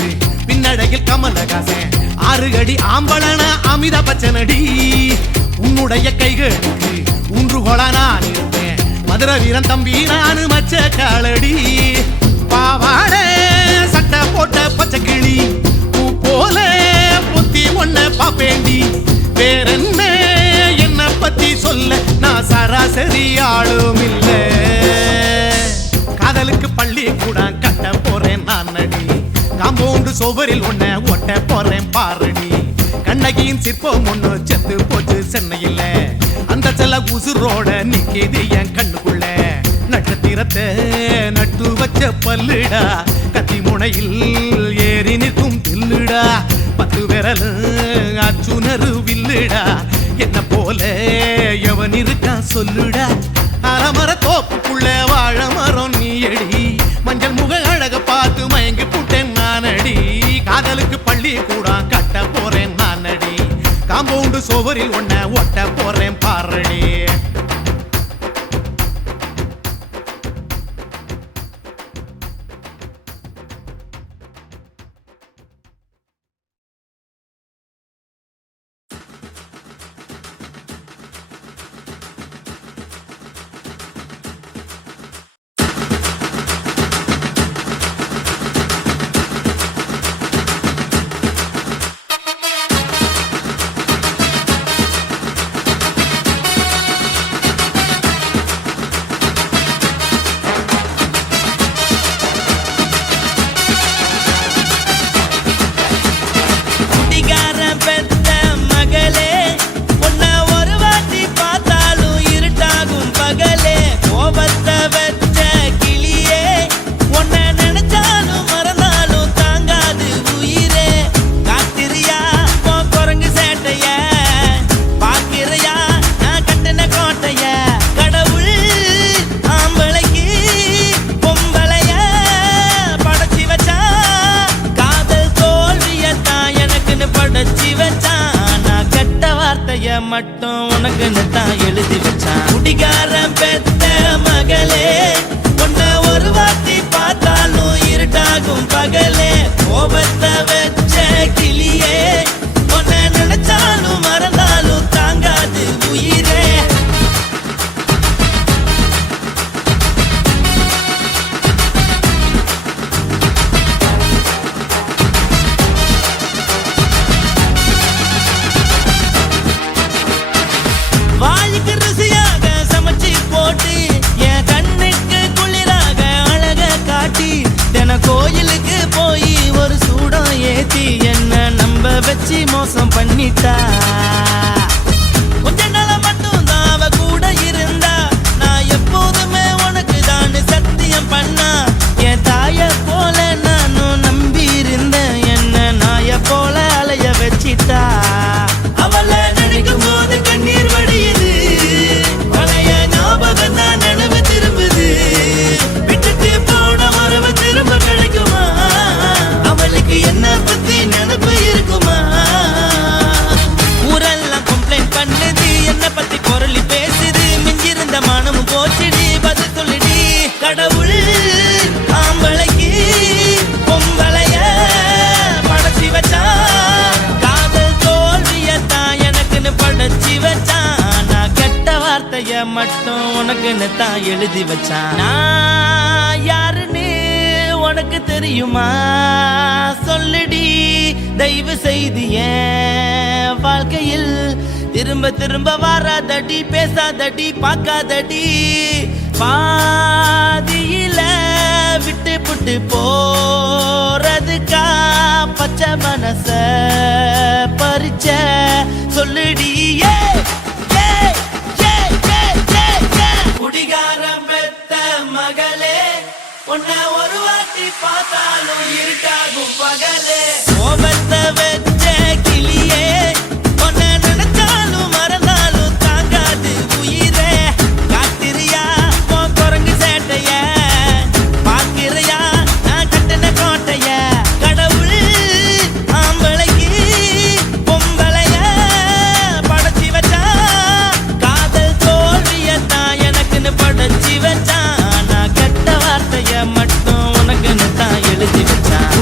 பின்னழகில் கமலஹாசன் 6 அடி ஆம்பளன அமிதாப் பச்சனடி உன்னுடைய கைகளுக்கு ஊன்றுகோலா நான் இருப்பேன் மதுர வீரன் தம்பி நானு மச்ச காலடி பாவாடை சட்டை போட்ட பச்சை கிளி பூ போல புத்தி ஒன்ன பாப்பேண்டி வேறென்ன என்ன பத்தி சொல்ல நான் சராசரி ஆளும் இல்ல காதலுக்கு பள்ளி கூட கட்ட போறேன் நான் நடி காம்பவுண்டு சுவரில் ஒன்ன ஒட்ட போறேன் பாரடி கண்ணகியின் சிற்பம் ஒண்ணு செத்து போச்சு சென்னையில அந்த செல்ல உசுரோட நிக்கிது என் கண்ணுக்குள்ள நட்சத்திரத்தை நட்டு வச்ச பல்லுடா கத்தி முனையில் ஏறி நிற்கும் தில்லுடா 10 விரல் அச்சுணரு வில்லுடா என்ன போல எவன் இருக்கா சொல்லுடா அலமர தோப்புக்குள்ள வாழ மரம் நீ அடி மஞ்சள் முக அழக பார்த்து மயங்கி புட்டேன் நானடி காதலுக்கு பள்ளி கூட கட்ட போறேன் நானடி காம்பவுண்டு சுவரில் ஒன்ன ஒட்ட போறேன் பாரடி மட்டும் உனக்குன்னு தான் எழுதி வச்சான் குடிகாரன் பெத்த மகளே உன்னை ஒரு வாட்டி பார்த்தாலும் இருட்டாகும் பகலே கோபத்தை வச்ச கிளியே உன்னை நினைச்சாலும் மறந்தாலும் தாங்காது உயிரே வாய்க்கு ருசியாக சமைச்சு போட்டு என் கண்ணுக்கு குளிராக அழக காட்டி தின கோயிலுக்கு போய் ஒரு சூடம் ஏத்தி என்ன நம்ப வச்சு மோசம் பண்ணிட்டா கொஞ்ச நாள மட்டும் தான் அவ கூட இருந்தா நான் எப்போதுமே உனக்கு தான் சத்தியம் பண்ணா என் தாய போல நானும் நம்பி இருந்தேன் என்ன நாய போல அலைய வச்சிட்டா அவளை நினைக்கும் போது கண்ணீர் வடியுது பழைய ஞாபகம் தான் நினைவு திரும்புது விட்டுட்டு போன உறவு திரும்ப கிடைக்குமா அவளுக்கு என்ன பத்தி நினைப்பு இருக்குமா ஊரெல்லாம் கம்ப்ளைண்ட் பண்ணுது என்ன பத்தி பொருளி பேசுது மிஞ்சிருந்த மானமும் போச்சுடி பதில் சொல்லுடி கடவுள் ஆம்பளைக்கு பொம்பளைய படைச்சி வச்சா காதல் தோல்வியத்தான் எனக்குன்னு படைச்சி வச்சான் நான் கெட்ட வார்த்தைய மட்டும் உனக்குன்னு தான் எழுதி வச்சான் நான் யாருன்னு உனக்கு தெரியுமா சொல்லுடி தயவு செய்து என் வாழ்க்கையில் திரும்ப திரும்ப வராதடி பேசாதடி பார்க்காதடி பாதியில விட்டு புட்டு போறதுக்கா பச்சை மனச பறிச்ச சொல்லுடி குடிகாரம் பெத்த மகளே உன்னை ஒரு வாட்டி பார்த்தாலும் இருட்டாகும் பகலே கோபத்தை வச்ச கிளியே உன்னை நினைச்சாலும் மறந்தாலும் தாங்காது உயிரே காத்திரியா உன் குரங்கு சேட்டைய பாக்கிறையா நான் கட்டின கோட்டைய கடவுள் ஆம்பளைக்கு பொம்பளைய படைச்சி வச்சா காதல் தோல்வியத்தான் எனக்குன்னு படைச்சி வச்சா நான் கெட்ட வார்த்தைய மட்டும் உனக்குன்னு தான் எழுதி வச்சான்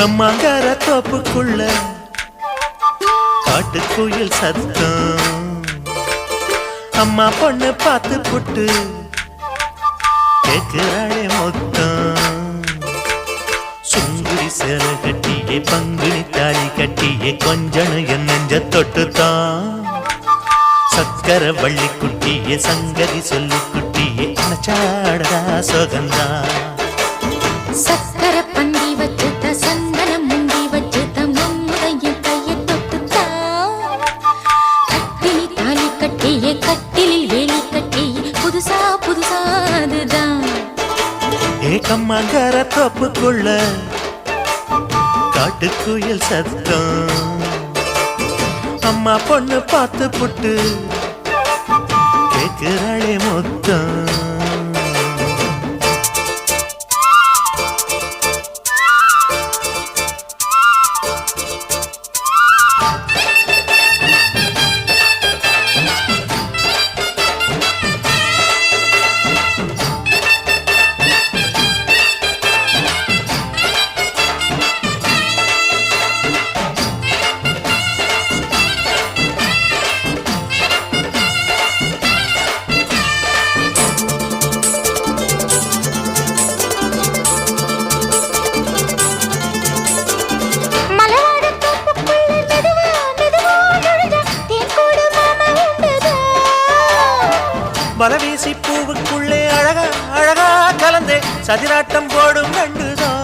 கம்மாங்கார தோப்புக்குள்ள காட்டுக்குயில் சத்தம் அம்மா பொண்ணு பார்த்து புட்டு கேட்கிறாளே மொத்தம் சுங்குடி சேலை கட்டியே பங்குனி தாலி கட்டியே கொஞ்சம் என் நெஞ்ச தொட்டுத்தான் சக்கர வள்ளி குட்டியே சங்கதி சொல்லி குட்டியே அனச்சாடா சொகந்தான் சக்கர பந்தி வச்சுட்ட சந்தனம் முந்தி வச்சுட்ட மம்முதையும் கையை தொட்டுத்தா கட்டிலி தாலி கட்டியே கட்டிலில் வேலி கட்டியே புதுசா புதுசா அதுதான் ஏக்கம்மாங்கார தோப்புக்குள்ள காட்டுக்குயில் சத்தம் அம்மா பொண்ணு பார்த்து புட்டு கேட்கிறாளே மொத்தம் பலவீசி பூவுக்குள்ளே அழகா அழகா கலந்தே சதிராட்டம் போடும் கண்டுதான்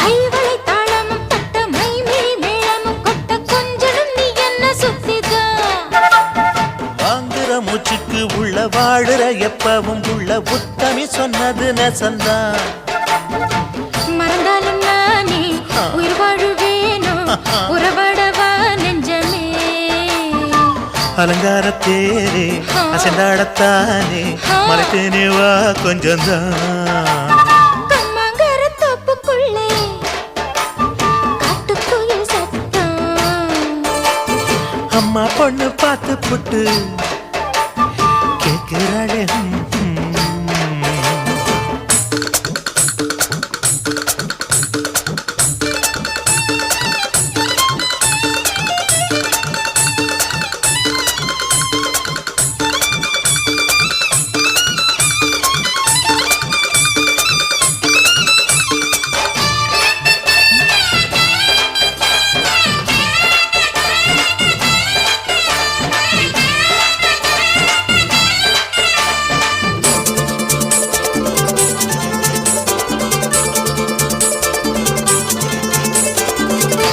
கைவளை தாளமும் தட்ட மைமே மேளமும் கொட்ட கொஞ்சனும் நீ என்ன சுத்திதான் வாங்குற மூச்சுக்கு உள்ள வாடுற எப்பவும் உள்ள உத்தமி சொன்னது நெசந்தான் மறந்தாலும் நானே உயிர் வாழுவேனோ உறவடவா நெஞ்சமே அலங்கார தேரே அசைந்தாடத்தானே மறைத்தேனே வா கொஞ்சம்தான் கம்மாங்கார தோப்புக்குள்ளே காட்டுக்குயில் சத்தம் அம்மா பொண்ணு பார்த்து புட்டு கேட்கிறாளே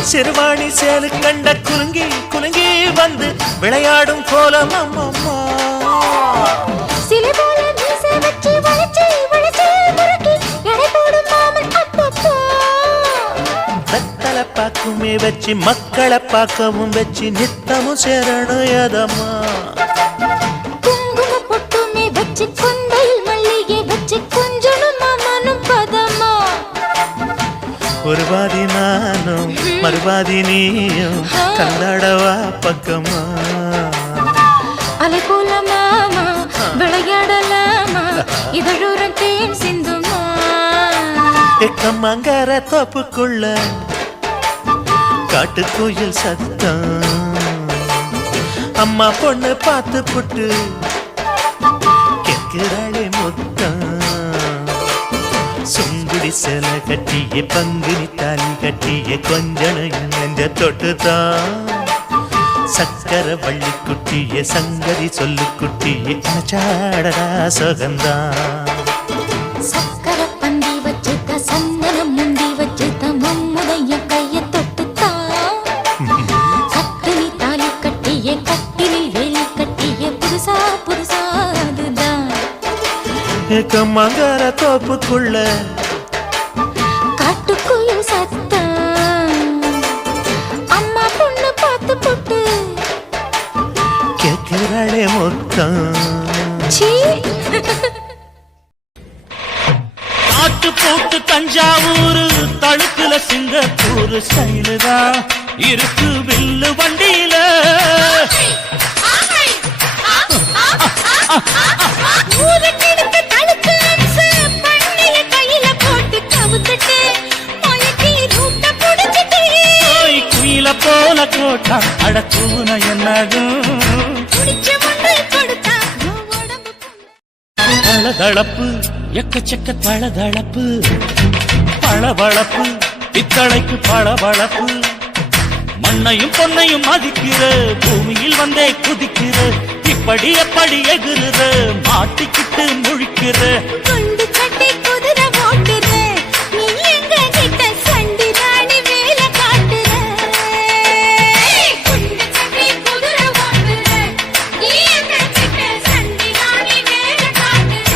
சிறுவாணி சேலு கண்ட குலுங்கி குலுங்கி வந்து விளையாடும் கோலம் அம்மம்மா சிலை போல மீசை வச்சு வளைச்சு வளைச்சு முறுக்கி எடை போடும் மாமன் அப்பப்பா வெத்தலை பாக்குமே வச்சு மக்களை பார்க்கவும் வச்சு நித்தமும் சேரணும் எதம்மா குங்கும பொட்டுமே வச்சு கொண்டையில் மல்லிகை வச்சு கொஞ்சனும் மாமனும் பதமா ஒரு பாதி நானும் மறுபாதி நீயும் கண்டாடவா பக்கமா அலை போல மாமா விளையாடலாமா இதழூரம் தேன் சிந்துமா எக்கம்மாங்கார தோப்புக்குள்ள காட்டுக்குயில் சத்தம் அம்மா பொண்ணு பார்த்து புட்டு கேட்கிறாளே மொத்தம் சுங்குடி சேலை கட்டியே பங்குனி தாலி கட்டியே கொஞ்சம் நெஞ்ச தொட்டுதான் சக்கர வள்ளி குட்டியே சங்கதி சொல்லு குட்டியே அனச்சாடா சொகந்தான் சக்கர பந்தி வச்சுட்ட சந்தனம் முந்தி வச்சுட்ட மம்முதைய கைய தொட்டுத்தா கட்டிலி தாலி கட்டிய கட்டிலில் வேலி கட்டிய புதுசா புதுசா அதுதான் கம்மாங்கார தோப்புக்குள்ள காட்டுக்குயில் சத்தம் அம்மா பொண்ணு பார்த்து போட்டு கேட்கிறாளே மொத்தம் சீ நாட்டு போட்டு தஞ்சாவூர் தழுக்குல சிங்கப்பூர் ஸ்டைலுதான் இருக்கு வில்லு வண்டியில ஊருக்கெடுத்து தழுக்கு அம்சு பண்ணைய கையில போட்டு கவுத்துட்டு மயக்கி அட தூண என்னாகும் குடிச்ச ஒன்றை கொடுத்தா உடம்பு தளதளப்பு எக்கச்சக்க தளதளப்பு பளபளப்பு பித்தளைக்கு பளபளப்பு மண்ணையும் பொன்னையும் மதிக்கிற பூமியில் வந்தே குதிக்கிற இப்படி எப்படி எகுற மாட்டிக்கிட்டு முழிக்கிற குண்டு சட்டி குதிரை ஓட்டுற நீ எங்க கிட்ட சண்டி ராணி வேலை காட்டுற குண்டு சட்டி குதிரை ஓட்டுற நீ எங்க கிட்ட சண்டி ராணி வேலை காட்டுற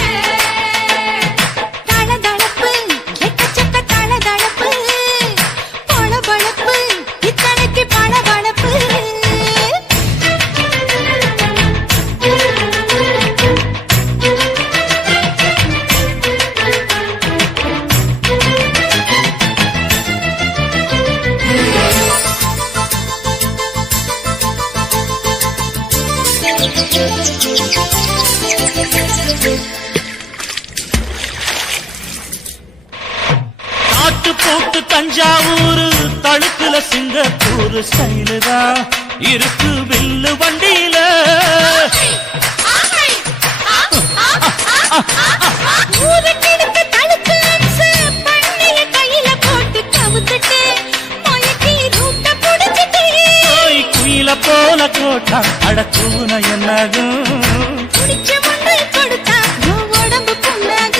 தளதளப்பு எக்கச்சக்க தளதளப்பு பளபளப்பு இத்தனைக்கு பளபளப்பு நாட்டு போட்டு தஞ்சாவூர் தழுக்குல சிங்கப்பூர் ஸ்டைலுதா இருக்கு வில்லு வண்டியில ஊருக்கெடுத்து தழுக்கு அம்சு பண்ணைய கையில போட்டு கவுத்துட்டு மயக்கி ரூட்ட புடிச்சிட்டு குயில போல கோட்டா அட தூண என்னாகும் குடிச்ச ஒன்றை கொடுத்தா உடம்பு புண்ணாக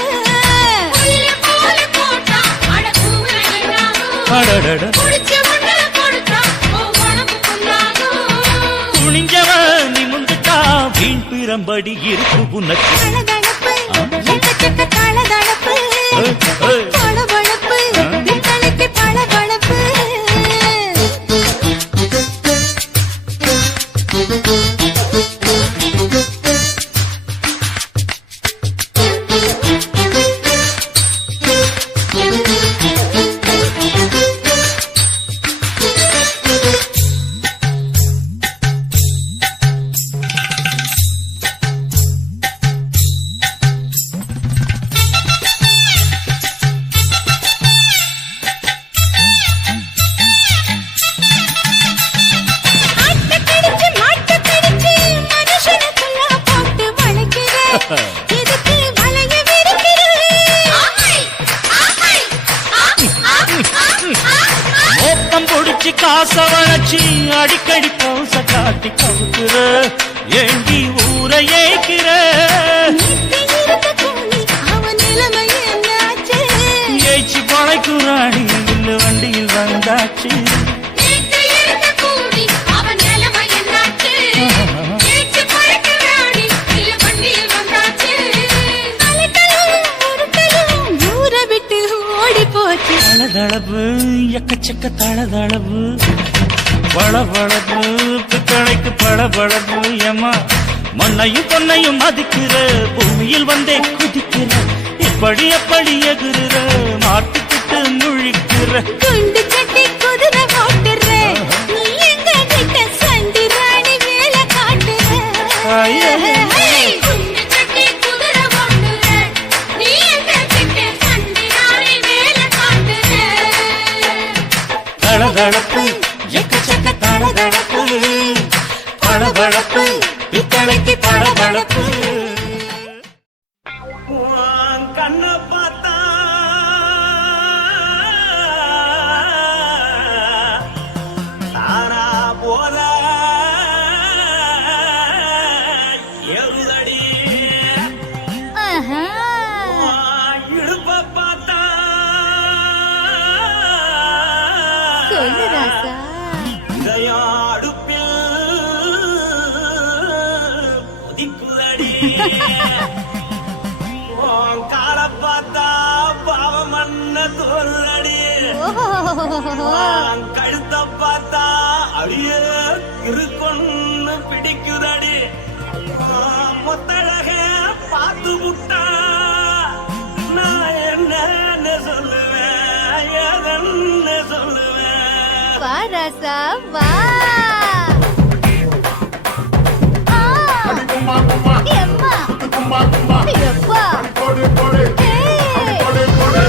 குயில போல போட்டா அடக்குற என்னாகும் அடடட குடிச்ச ஒன்றை கொடுத்தா உடம்பு புண்ணாக துணிஞ்சவன் நிமிந்துட்டா வீண் பிறம்படி இருக்கு உனக்கு தளதளப்பு எக்கச்சக்க தளதளப்பு பளபளப்பு இத்தனைக்கு பளபளப்பு ஆட்டக்கடிச்சு மாட்டக்கடிச்சு மனுஷனுக்குள்ள போட்டு வளைக்கிற இதுக்கு வளைய விரிக்கிற மோப்பம் பொடிச்சு காச வளைச்சு அடிக்கடி பௌச காட்டி கவுக்குற ஏண்டி ஊரை ஏய்க்கிற அவன் நிலைமை என்னாச்சு ஏய்ச்சி பழைக்குறாடி இல்ல வண்டியில் வந்தாச்சு அவன் நிலைமை என்னாச்சு ஏச்சு பழக்கிறாடி இல்ல வண்டியில் வந்தாச்சு அலட்டலும் ஊரை விட்டு ஓடி போச்சு தளதளவு எக்கச்சக்க தளதளவு பளபளப்பு பித்தளைக்கு பளபளப்பு ஏமா மண்ணையும் பொன்னையும் மதிக்கிற பூமியில் வந்தே குதிக்கிற இப்படி எப்படி எகுற மாட்டிக்கிட்டு முழிக்கிற குண்டு சட்டி குதிரை ஓட்டுற நீ எங்க கிட்ட சண்டி ராணி வேலை காட்டுற குண்டு சட்டி குதிரை ஓட்டுற நீ எங்க கிட்ட சண்டி ராணி வேலை காட்டுற தளதளப்பு எக்கச்சக்க தளதளப்பு பளபளப்பு பித்தளைக்கு பளபளப்பு கண்ண பார்த்தா தானா போல எருதடி இடுப்ப பார்த்தா சொல்லு ராசா இதயம் அடுப்பில் ஒதிக்குதடி கால பார்த்தா பாவம் மண்ண தோல்றடி கழுத்த பார்த்தா அடியே இருக்குன்னு பிடிக்குதடி மொத்தழக பார்த்து விட்டா நான் என்ன சொல்லுவேன் எதன்னு சொல்லுவேன் வா ராசா வா கும்மா கும்மா எம்மா கும்மா கும்மா எப்பா போடு போடு போடு போடு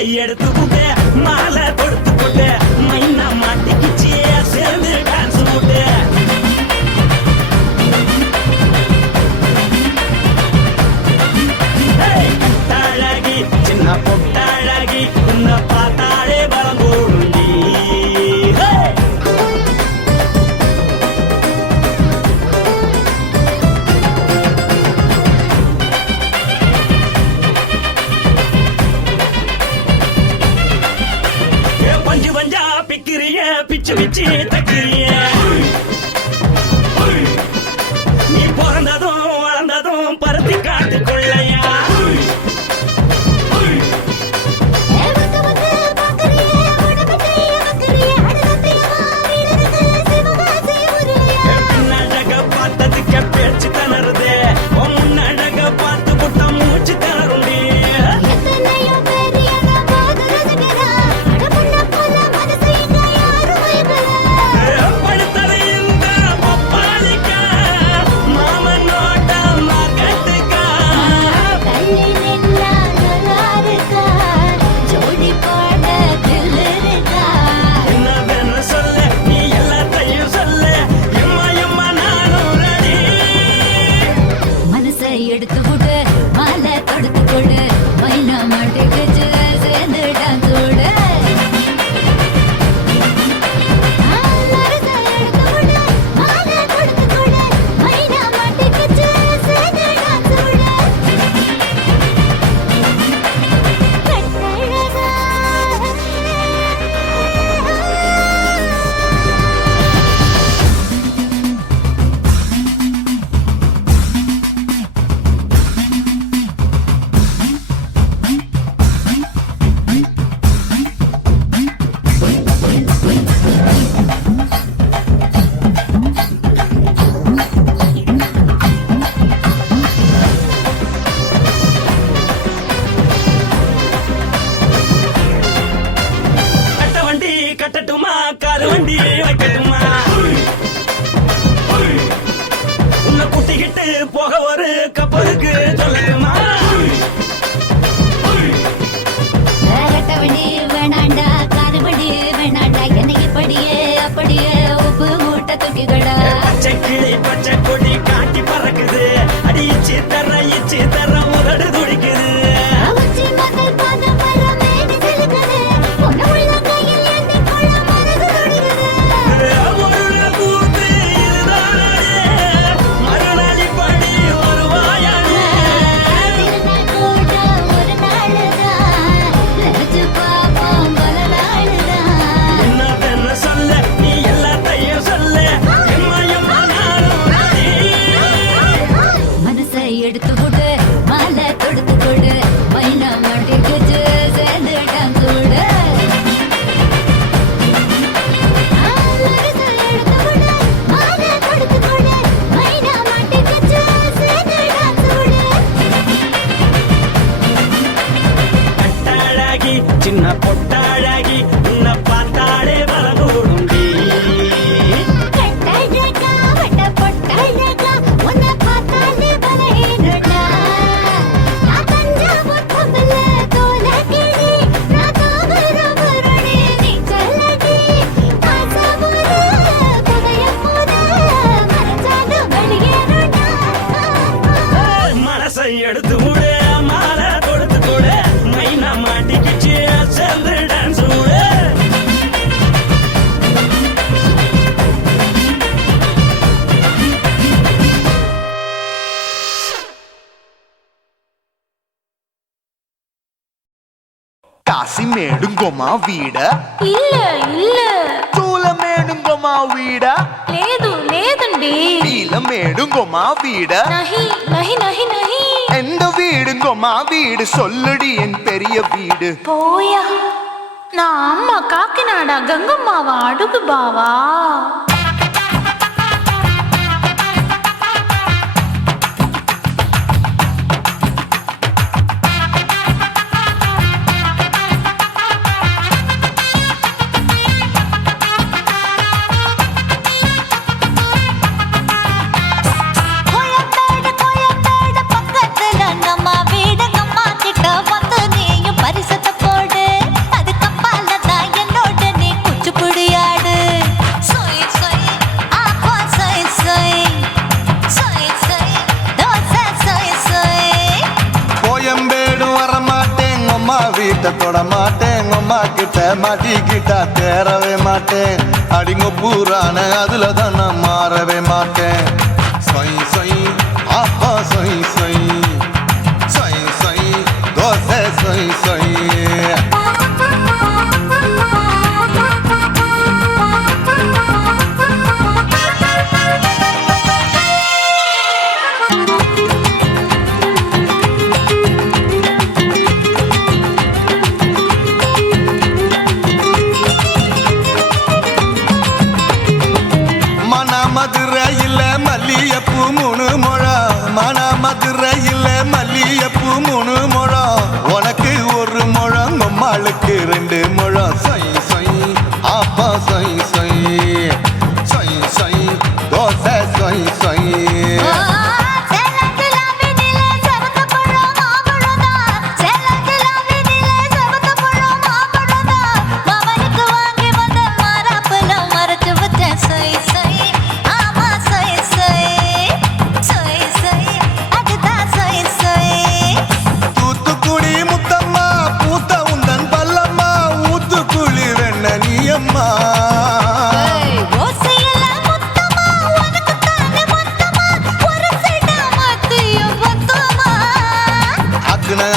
மனசை எடுத்து போட்டு மாலை கொடுத்து போட்டு மைனா மாட்டிக்கிச்சு சேர்ந்து டான்ஸ் போட்டு பொட்டாழகி சின்ன பொட்டாழகி உன்னை பார்த்தாலே பலம் போடுண்டி பஞ்சு பஞ்சா பிக்கிறிய பிச்சு பிச்சு தக்கிறிய நீ பிறந்ததும் வளர்ந்ததும் பருத்தி காட்டுக்குள்ளையா முன்னழக பார்த்ததுக்கு பேச்சு தளருது முன்னழக பார்த்து புட்ட மூச்சு தளருண்டி எடுத்து கொடு மாலை தொடுத்து கொடு மைனா மாட்டிக்கிச்சு சேர்ந்து டான்ஸ் ஓடு கட்டட்டுமா காது வண்டி வைக்கட்டுமா உன்னை குட்டிக்கிட்டு போக ஒரு கப்பலுக்கு சொல்லட்டுமா வேண்டாண்டி காதுபடி வேணாண்டா என்னைக்கு படியே அப்படியே உப்பு மூட்டை தூக்கிக்கடா பச்சை கிளி பச்சை கொடி காட்டி பறக்குது அடிச்சு தர உதடு துடிக்குது எடுத்து கொடு மாலை தொடுத்து கொடு மைனா மாட்டிக்கிச்சு சேர்ந்து டான்ஸ் ஓடு பொட்டாழகி சின்ன பொட்டாழகி உன்னை பார்த்தாலே பலகோடுண்டி மனசை எடுத்து விடு மாலை கொடுத்து கொடு மைனா மாட்டிக்கிச்சு சேர்ந்து டான்ஸ் விடு కాసి మేడుంగోమా వీడ இல்ல తూల మేడుంగోమా వీడ లేదు లేదండి నీల మేడుంగోమా వీడ నహి నహి నహి నహి எந்த வீடுங்கோமா வீடு சொல்லுடி என் பெரிய வீடு போயா நான் அம்மா காக்கிநாடா கங்கம்மாவா அடுகு பாவா பக்கத்துல நம்ம வீடு அம்மா கிட்ட வந்து நீயும் பரிசத்தை போடு வீட்டை தொட மாட்டேன் அம்மா கிட்ட மாட்டிக்கிட்டா தேரவே மாட்டேன் அடிங்க பூரான அதுல தான் நான் மாறவே மாட்டேன் சொய் சொய் அப்பா சொய் சொய் சொய் சொய் தோசை சொய் சொய் மதுரையில் மல்லியப்பூ 3 முழம் மன மதுரையில் மல்லியப்பூ 3 முழம் உனக்கு 1 முழம் அம்மாளுக்கு 2 முழம் சொய் சொய் அப்பா சொய் சொய் சொய் சொய் தோசை சொய் சொய்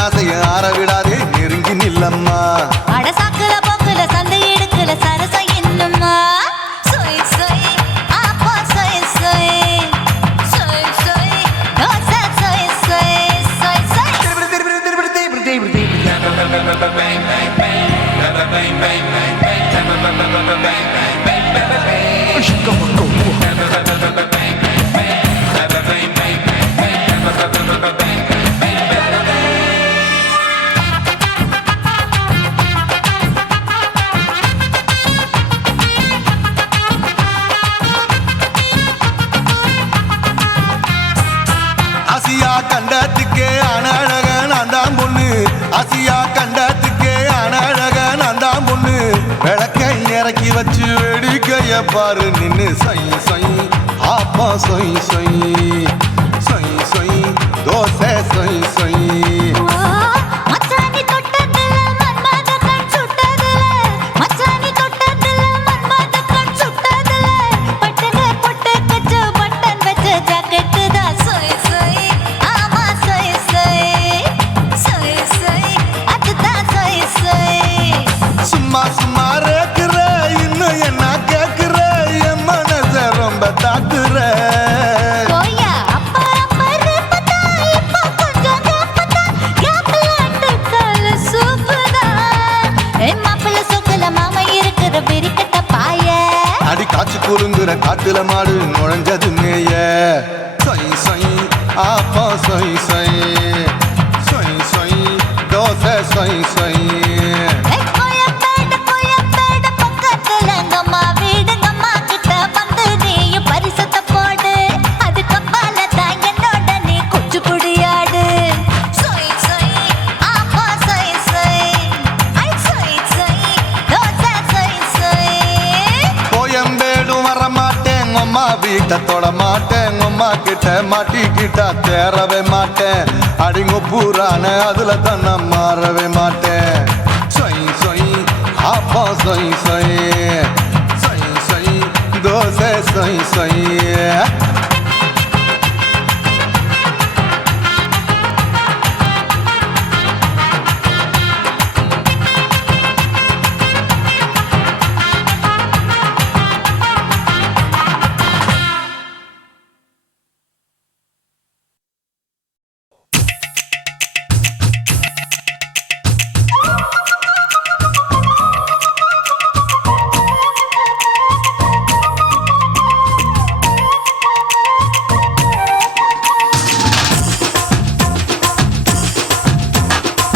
ஆசைய ஆற விடாதே நெருங்கி நில்லம்மா அடசாக்குல போக்குல சந்தை எடுக்கல சரசம் இன்னுமா சொய் சொய் அப்பா சொய் சொய் சொய் சொய் தோசை சொய் சொய் சொய் சொய் ஆசியா கண்டத்துக்கே அனழக நான் தான் பொண்ணு ஆசியா கண்டத்துக்கே அனழக நான் தான் பொண்ணு விளக்கை இறக்கி வச்சு வேடிக்கைய பாரு நின்னு சொய் சொய் அப்பா சொய் சொய் சொய் சொய் தோசை சொய் சொய் மச்சானி தொட்டதுல மன்மத கண் சுட்டதுல மச்சானி தொட்டதுல மன்மத கண் சுட்டதுல பட்டன பொட்டு கச்சு பட்டன் வச்ச ஜாக்கெட் தான் சொய் சொய் ஆமா சொய் சொய் சொய் சொய் அதுதான் சொய் சொய் சும்மா சும்மா ரேக்குற இன்னும் என்ன கேக்குற என் மனச ரொம்ப தாக்குற போயா அப்பா அப்பா ரேப்பதா இப்ப கொஞ்சம் ரேப்பதா யாப்லாட்டு கால சூப்பரா மாப்பிள்ள சொக்கல மாமா இருக்கிற விரிக்கட்ட பாய அடி காய்ச்சி குலுங்குற காட்டுல மாடு நுழைஞ்சது மேய சொய் சொய் அப்பா சொய் சொய் சொய் சொய் தோசை சொய் சொய் கோயம்பேடு பக்கத்துல எங்கம்மா வீடு அம்மா கிட்ட வந்து நீயும் பரிசத்தை போடு அதுக்கு அப்பால தான் என்னோட நீ குச்சி புடியாடு சொய் சொய் அப்பா சொய் சொய் ஐ சொய் சொய் தோசை சொய் சொய் கோயம்பேடு வர மாட்டேன் அம்மா வீட்டை தொட மாட்டேன் அம்மா கிட்ட மாட்டிக்கிட்டா தேரவே மாட்டேன் அடிங்க பூரான அதுல தான் நான் மாறவே மாட்டேன் சொய் சொய் அப்பா சொய் சொய் சொய் சொய் தோசை சொய் சொய்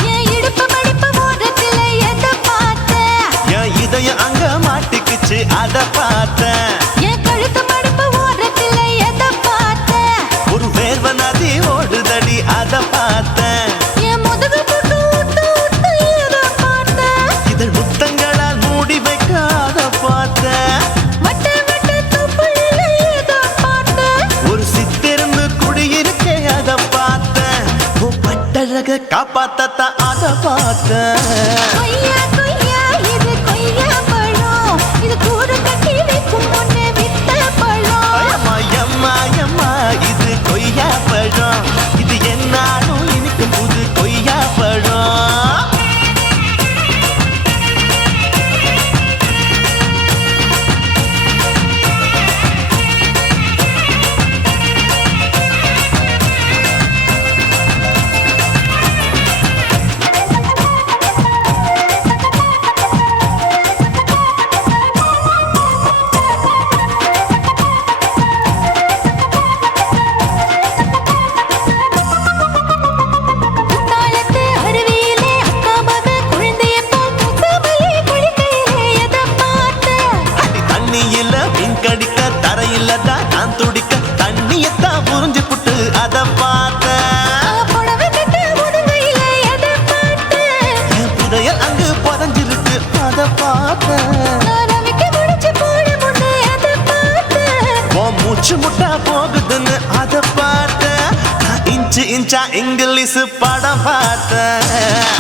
என் இடுப்பு மடிப்பு ஓரத்துல எதை பார்த்தேன் என் இதயம் அங்க மாட்டிக்கிச்சு அத பார்த்தேன் என் கழுத்து மடிப்பு ஓரத்துல எதை பார்த்தேன் ஒரு வேர்வ நதி ஓடுதடி அத பார்த்தேன் என் முதுகு புட்டு ஊத்து ஊத்து எதை பார்த்தேன் இதழ் முத்தங்களால் மூடி வைக்க அத பார்த்தேன் வட்ட வட்ட தொப்புள்ள எதை பார்த்தேன் ஒரு சித்திரந்து குடியிருக்கே அத பார்த்தேன் பட்டர கட்டழக காப்பாத்தத்த அத பார்த்தேன். கொய்யா கொய்யா இது கொய்யா பழம், இது கூடு கட்டி வைக்கும் முன்னே வித்த பழம். அம்மா எம்மா எம்மா இது கொய்யா பழம், இது என்னாலும் இனிக்கும் புது கொய்யா பழம். குத்தாலத்து அருவியிலே அக்கா மக குழந்தைய போல் முகமையே குளிக்கையிலே எதை பார்த்தேன். அடி தண்ணியில மீன் கடிக்க தரையில தான் நான் துடிக்க தண்ணியத்தான் புரிஞ்சு புட்டு அத பார்த்தேன். புடவை கட்ட முதுகையிலே எதை பார்த்தேன். என் புதையல் அங்கு புதஞ்சிருக்கு அத பார்த்தேன். நான் ரவிக்கு முடிச்சு போட முன்னே எதை பார்த்தேன். உன் மூச்சு முட்டா போகுதுன்னு அத பார்த்தேன். நான் இன்ச்சு இன்ச்சா இங்கிலீஷ் படம் பார்த்தேன்.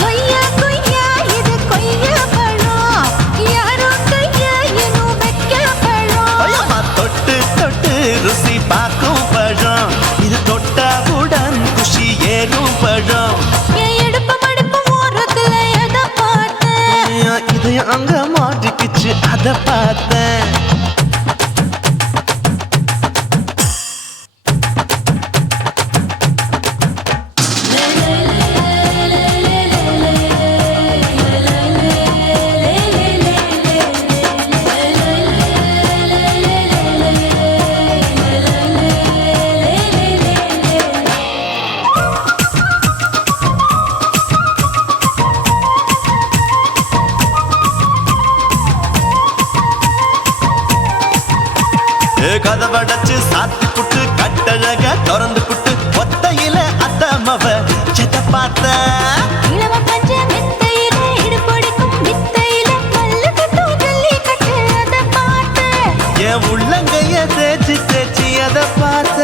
கொய்யா கொய்யா இது கொய்யா பழம், யாரோ கையா இன்னும் வைக்க பழம். ஐயம்மா தொட்டு தொட்டு ருசி பார்க்கும் பழம், இது தொட்டாவுடன் குஷி ஏறும் பழம். என் இடுப்பு மடுப்பு ஓரத்துல எதை பார்த்தேன். இதயம் அங்க மாட்டிக்கிச்சு அத பார்த்தேன். கதவடைச்சு சாத்தி புட்டு கட்டழக திறந்து புட்டு ஒத்தையில அத்தமவ செத்த பார்த்த. இளவ பஞ்ச மெத்தையில இடுப்பொடிக்கும் வித்தையில மல்லு கட்டும் ஜல்லி கட்டு அதை பார்த்தேன். என் உள்ளங்கைய தேய்ச்சி தேய்ச்சி அத பார்த்த.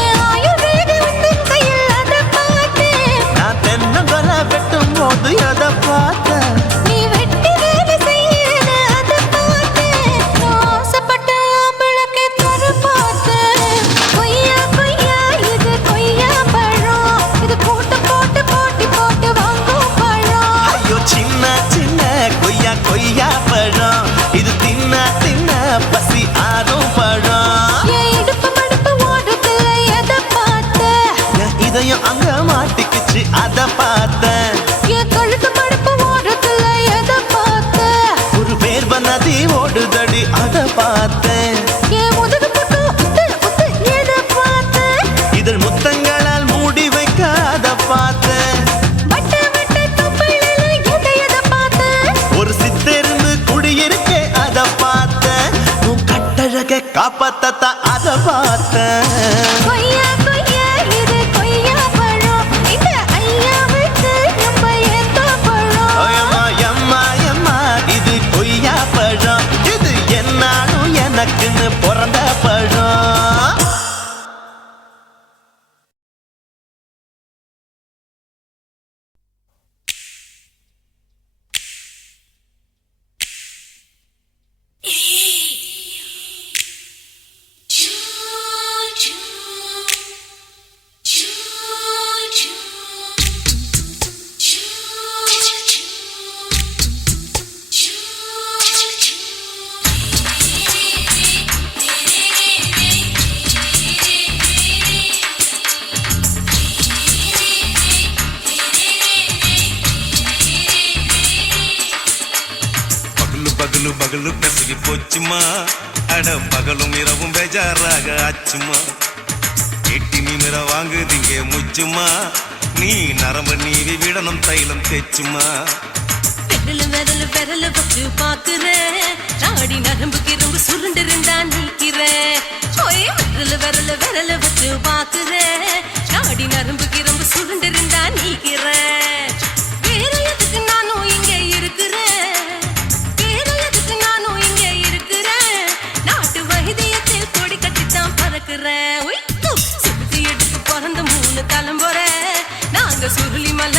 என் ஆயுர்வேத உந்தன் கையில் அதை பார்த்தேன். நான் தென்னங்கொலை வெட்டும் போது அத பார்த்த. நீ வெட்டி வேலை செய்யறது அதை பார்த்தேன். நான் ஆசைப்பட்ட ஆம்பளுக்கு தர பார்த்தேன். கொய்யா கொய்யா இது கொய்யா பழம், இது கூட்டு போட்டு போட்டி போட்டு வாங்கும் பழம். ஐயோ சின்ன சின்ன கொய்யா கொய்யா பழம், இது தின்ன தின்ன பசி ஆறும் பழம். என் இடுப்பு மடுப்பு ஓரத்துல எதை பார்த்தேன். என் இதயம் அங்க மாட்டிக்கிச்சு அத பார்த்தேன். என் கழுத்து மடுப்பு ஓரத்துல எதை பார்த்தேன். ஒரு வேர்வ நதி ஓடுதடி அத பார்த்தேன். என் முதுகு புட்டு உத்து உத்து எதை பார்த்தேன். இதழ் முத்தங்களால் மூடி வைக்க அத பார்த்தேன். வட்ட வட்ட தொப்பையில எதை பார்த்தேன். ஒரு சித்தெருந்து குடியிருக்கே அத பார்த்தேன். உன் கட்டழக காப்பாத்தத்த அத பார்த்தேன். கொய்யா கொய்யா இது கொய்யா பழம், இந்த ஐயாவுக்கு ரொம்ப ஏத்த பழம். அம்மா எம்மா எம்மா இது கொய்யா பழம், இது என்னாலும் எனக்குன்னு பிறந்த பழம். பகலு பகலு பெசகி போச்சுமா, அட பகலும் இரவும் பேஜாராக ஆச்சுமா. எட்டி நிமிர வாங்குதீங்க முச்சுமா, நீ நரம்பு நீவி விடணும் தைலம் தேச்சுமா. விரல் விரல் விரல் வச்சு பாக்குறேன், நாடி நரம்பு கிரம்பு சுருண்டு இருந்தா நீக்கிறேன். விரல் விரல் விரல் வச்சு பாக்குறேன், நாடி நரம்பு கிரம்பு சுருண்டு இருந்தா நீக்கிறேன். வேற எதுக்கு நானும் இங்க இருக்கிறேன், வேற எதுக்கு நானும் இங்க இருக்கிறேன். நாட்டு வைத்தியத்தில் கொடி கட்டித்தான் பறக்கிறேன். சுத்தி எடுத்து பிறந்த 3 தலைமுறை நாங்க சுருளி மலை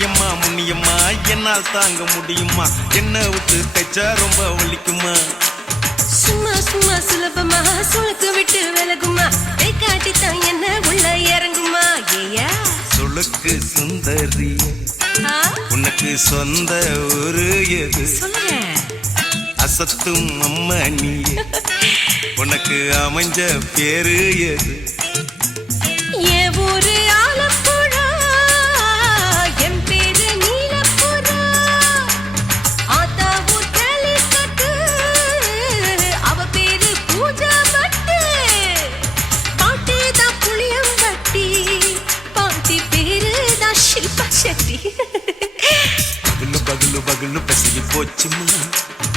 முன்னியம்மா முன்னியம்மா என்னால் தாங்க முடியுமா என்ன விட்டு தைச்சா ரொம்ப வலிக்குமா சும்மா சும்மா சுலபமா சுளுக்கு விட்டு விலகுமா கை காட்டித்தான் என்ன உள்ள இறங்குமா ஏயா சுளுக்கு சுந்தரி உனக்கு சொந்த ஊரு எது சொல்றேன் அசத்தும் அம்மா நீ உனக்கு அமைஞ்ச பேரு எது ஏ ஊரு ஆலப்புழா என் பேரு நீலப்புறா ஆத்தா ஊர் கலிக்கட்டு அவ பேரு பூஜா பட்டு பாட்டி தான் புளியம்பட்டி பாட்டி பேரு தான் ஷில்பா செட்டி பகலு பகலு பகலு பசிக்கு போச்சுமா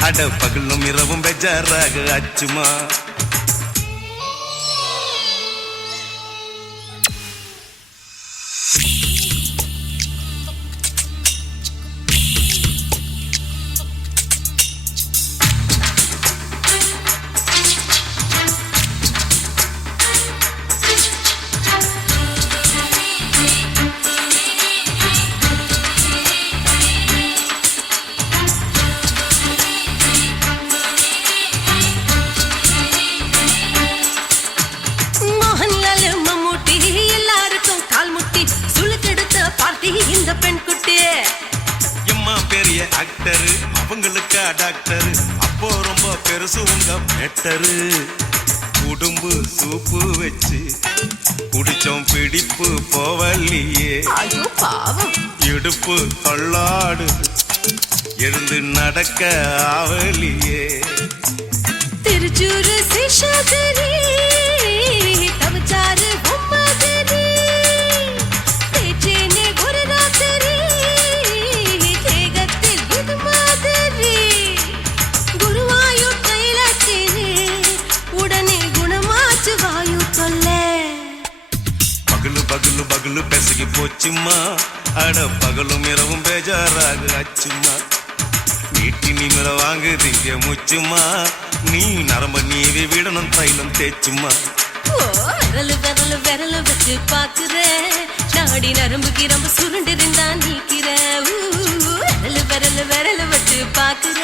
அட பகலும் இரவும் பெஜாராக ஆச்சுமா இந்த பெண் குட்டி எம்மா பெரிய ஆக்டர் அவங்களுக்கா டாக்டர் அப்போ ரொம்ப பெருசு உங்க பெட்டரு உடும்பு சூப்பு வச்சு குடிச்சோம் பிடிப்பு போவல்லையே ஐயோ பாவம் இடுப்பு தள்ளாடு எழுந்து நடக்க ஆவலியே திருச்சூரு சேஷாதிரி தவச்சாரு பொம்மதிரி தேச்சேனே ஒரு ராத்திரி தேகத்தில் இது மாதிரி குருவாயூர் கைலாச்சேனே உடனே குணமாச்சு வாயு தொல்லை பகலு பகலு பகலு பெசகி போச்சுமா அட பகலும் இரவும் பேஜாராக ஆச்சுமா நீட்டி நிமிர வாங்குதீங்க முச்சுமா நீ நரம்ப நீவி விடணும் தைலம் தேச்சுமா விரலு விரலு விரலு வச்சு பாக்குற நாடி நரம்பு கிரம்பு சுருண்டு இருந்தா நீக்கிற விரலு விரலு விரலு வச்சு பாக்குற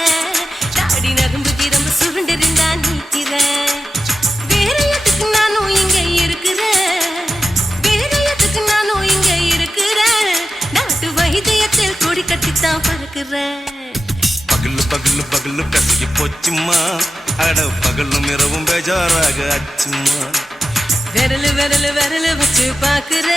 நாடி நரம்பு கிரம்பு சுருண்டு இருந்தா நீக்கிற வேற எதுக்கு நானும் இங்க இருக்கிற வேற எதுக்கு நானும் இங்க இருக்கிற நாட்டு வைத்தியத்தில் கொடி கட்டித்தான் பறக்குறேன் பகலு பகலு பகலு கசகி போச்சுமா அட பகலும் இரவும் பேஜாராக ஆச்சுமா விரலு விரலு விரலு வச்சு பாக்குற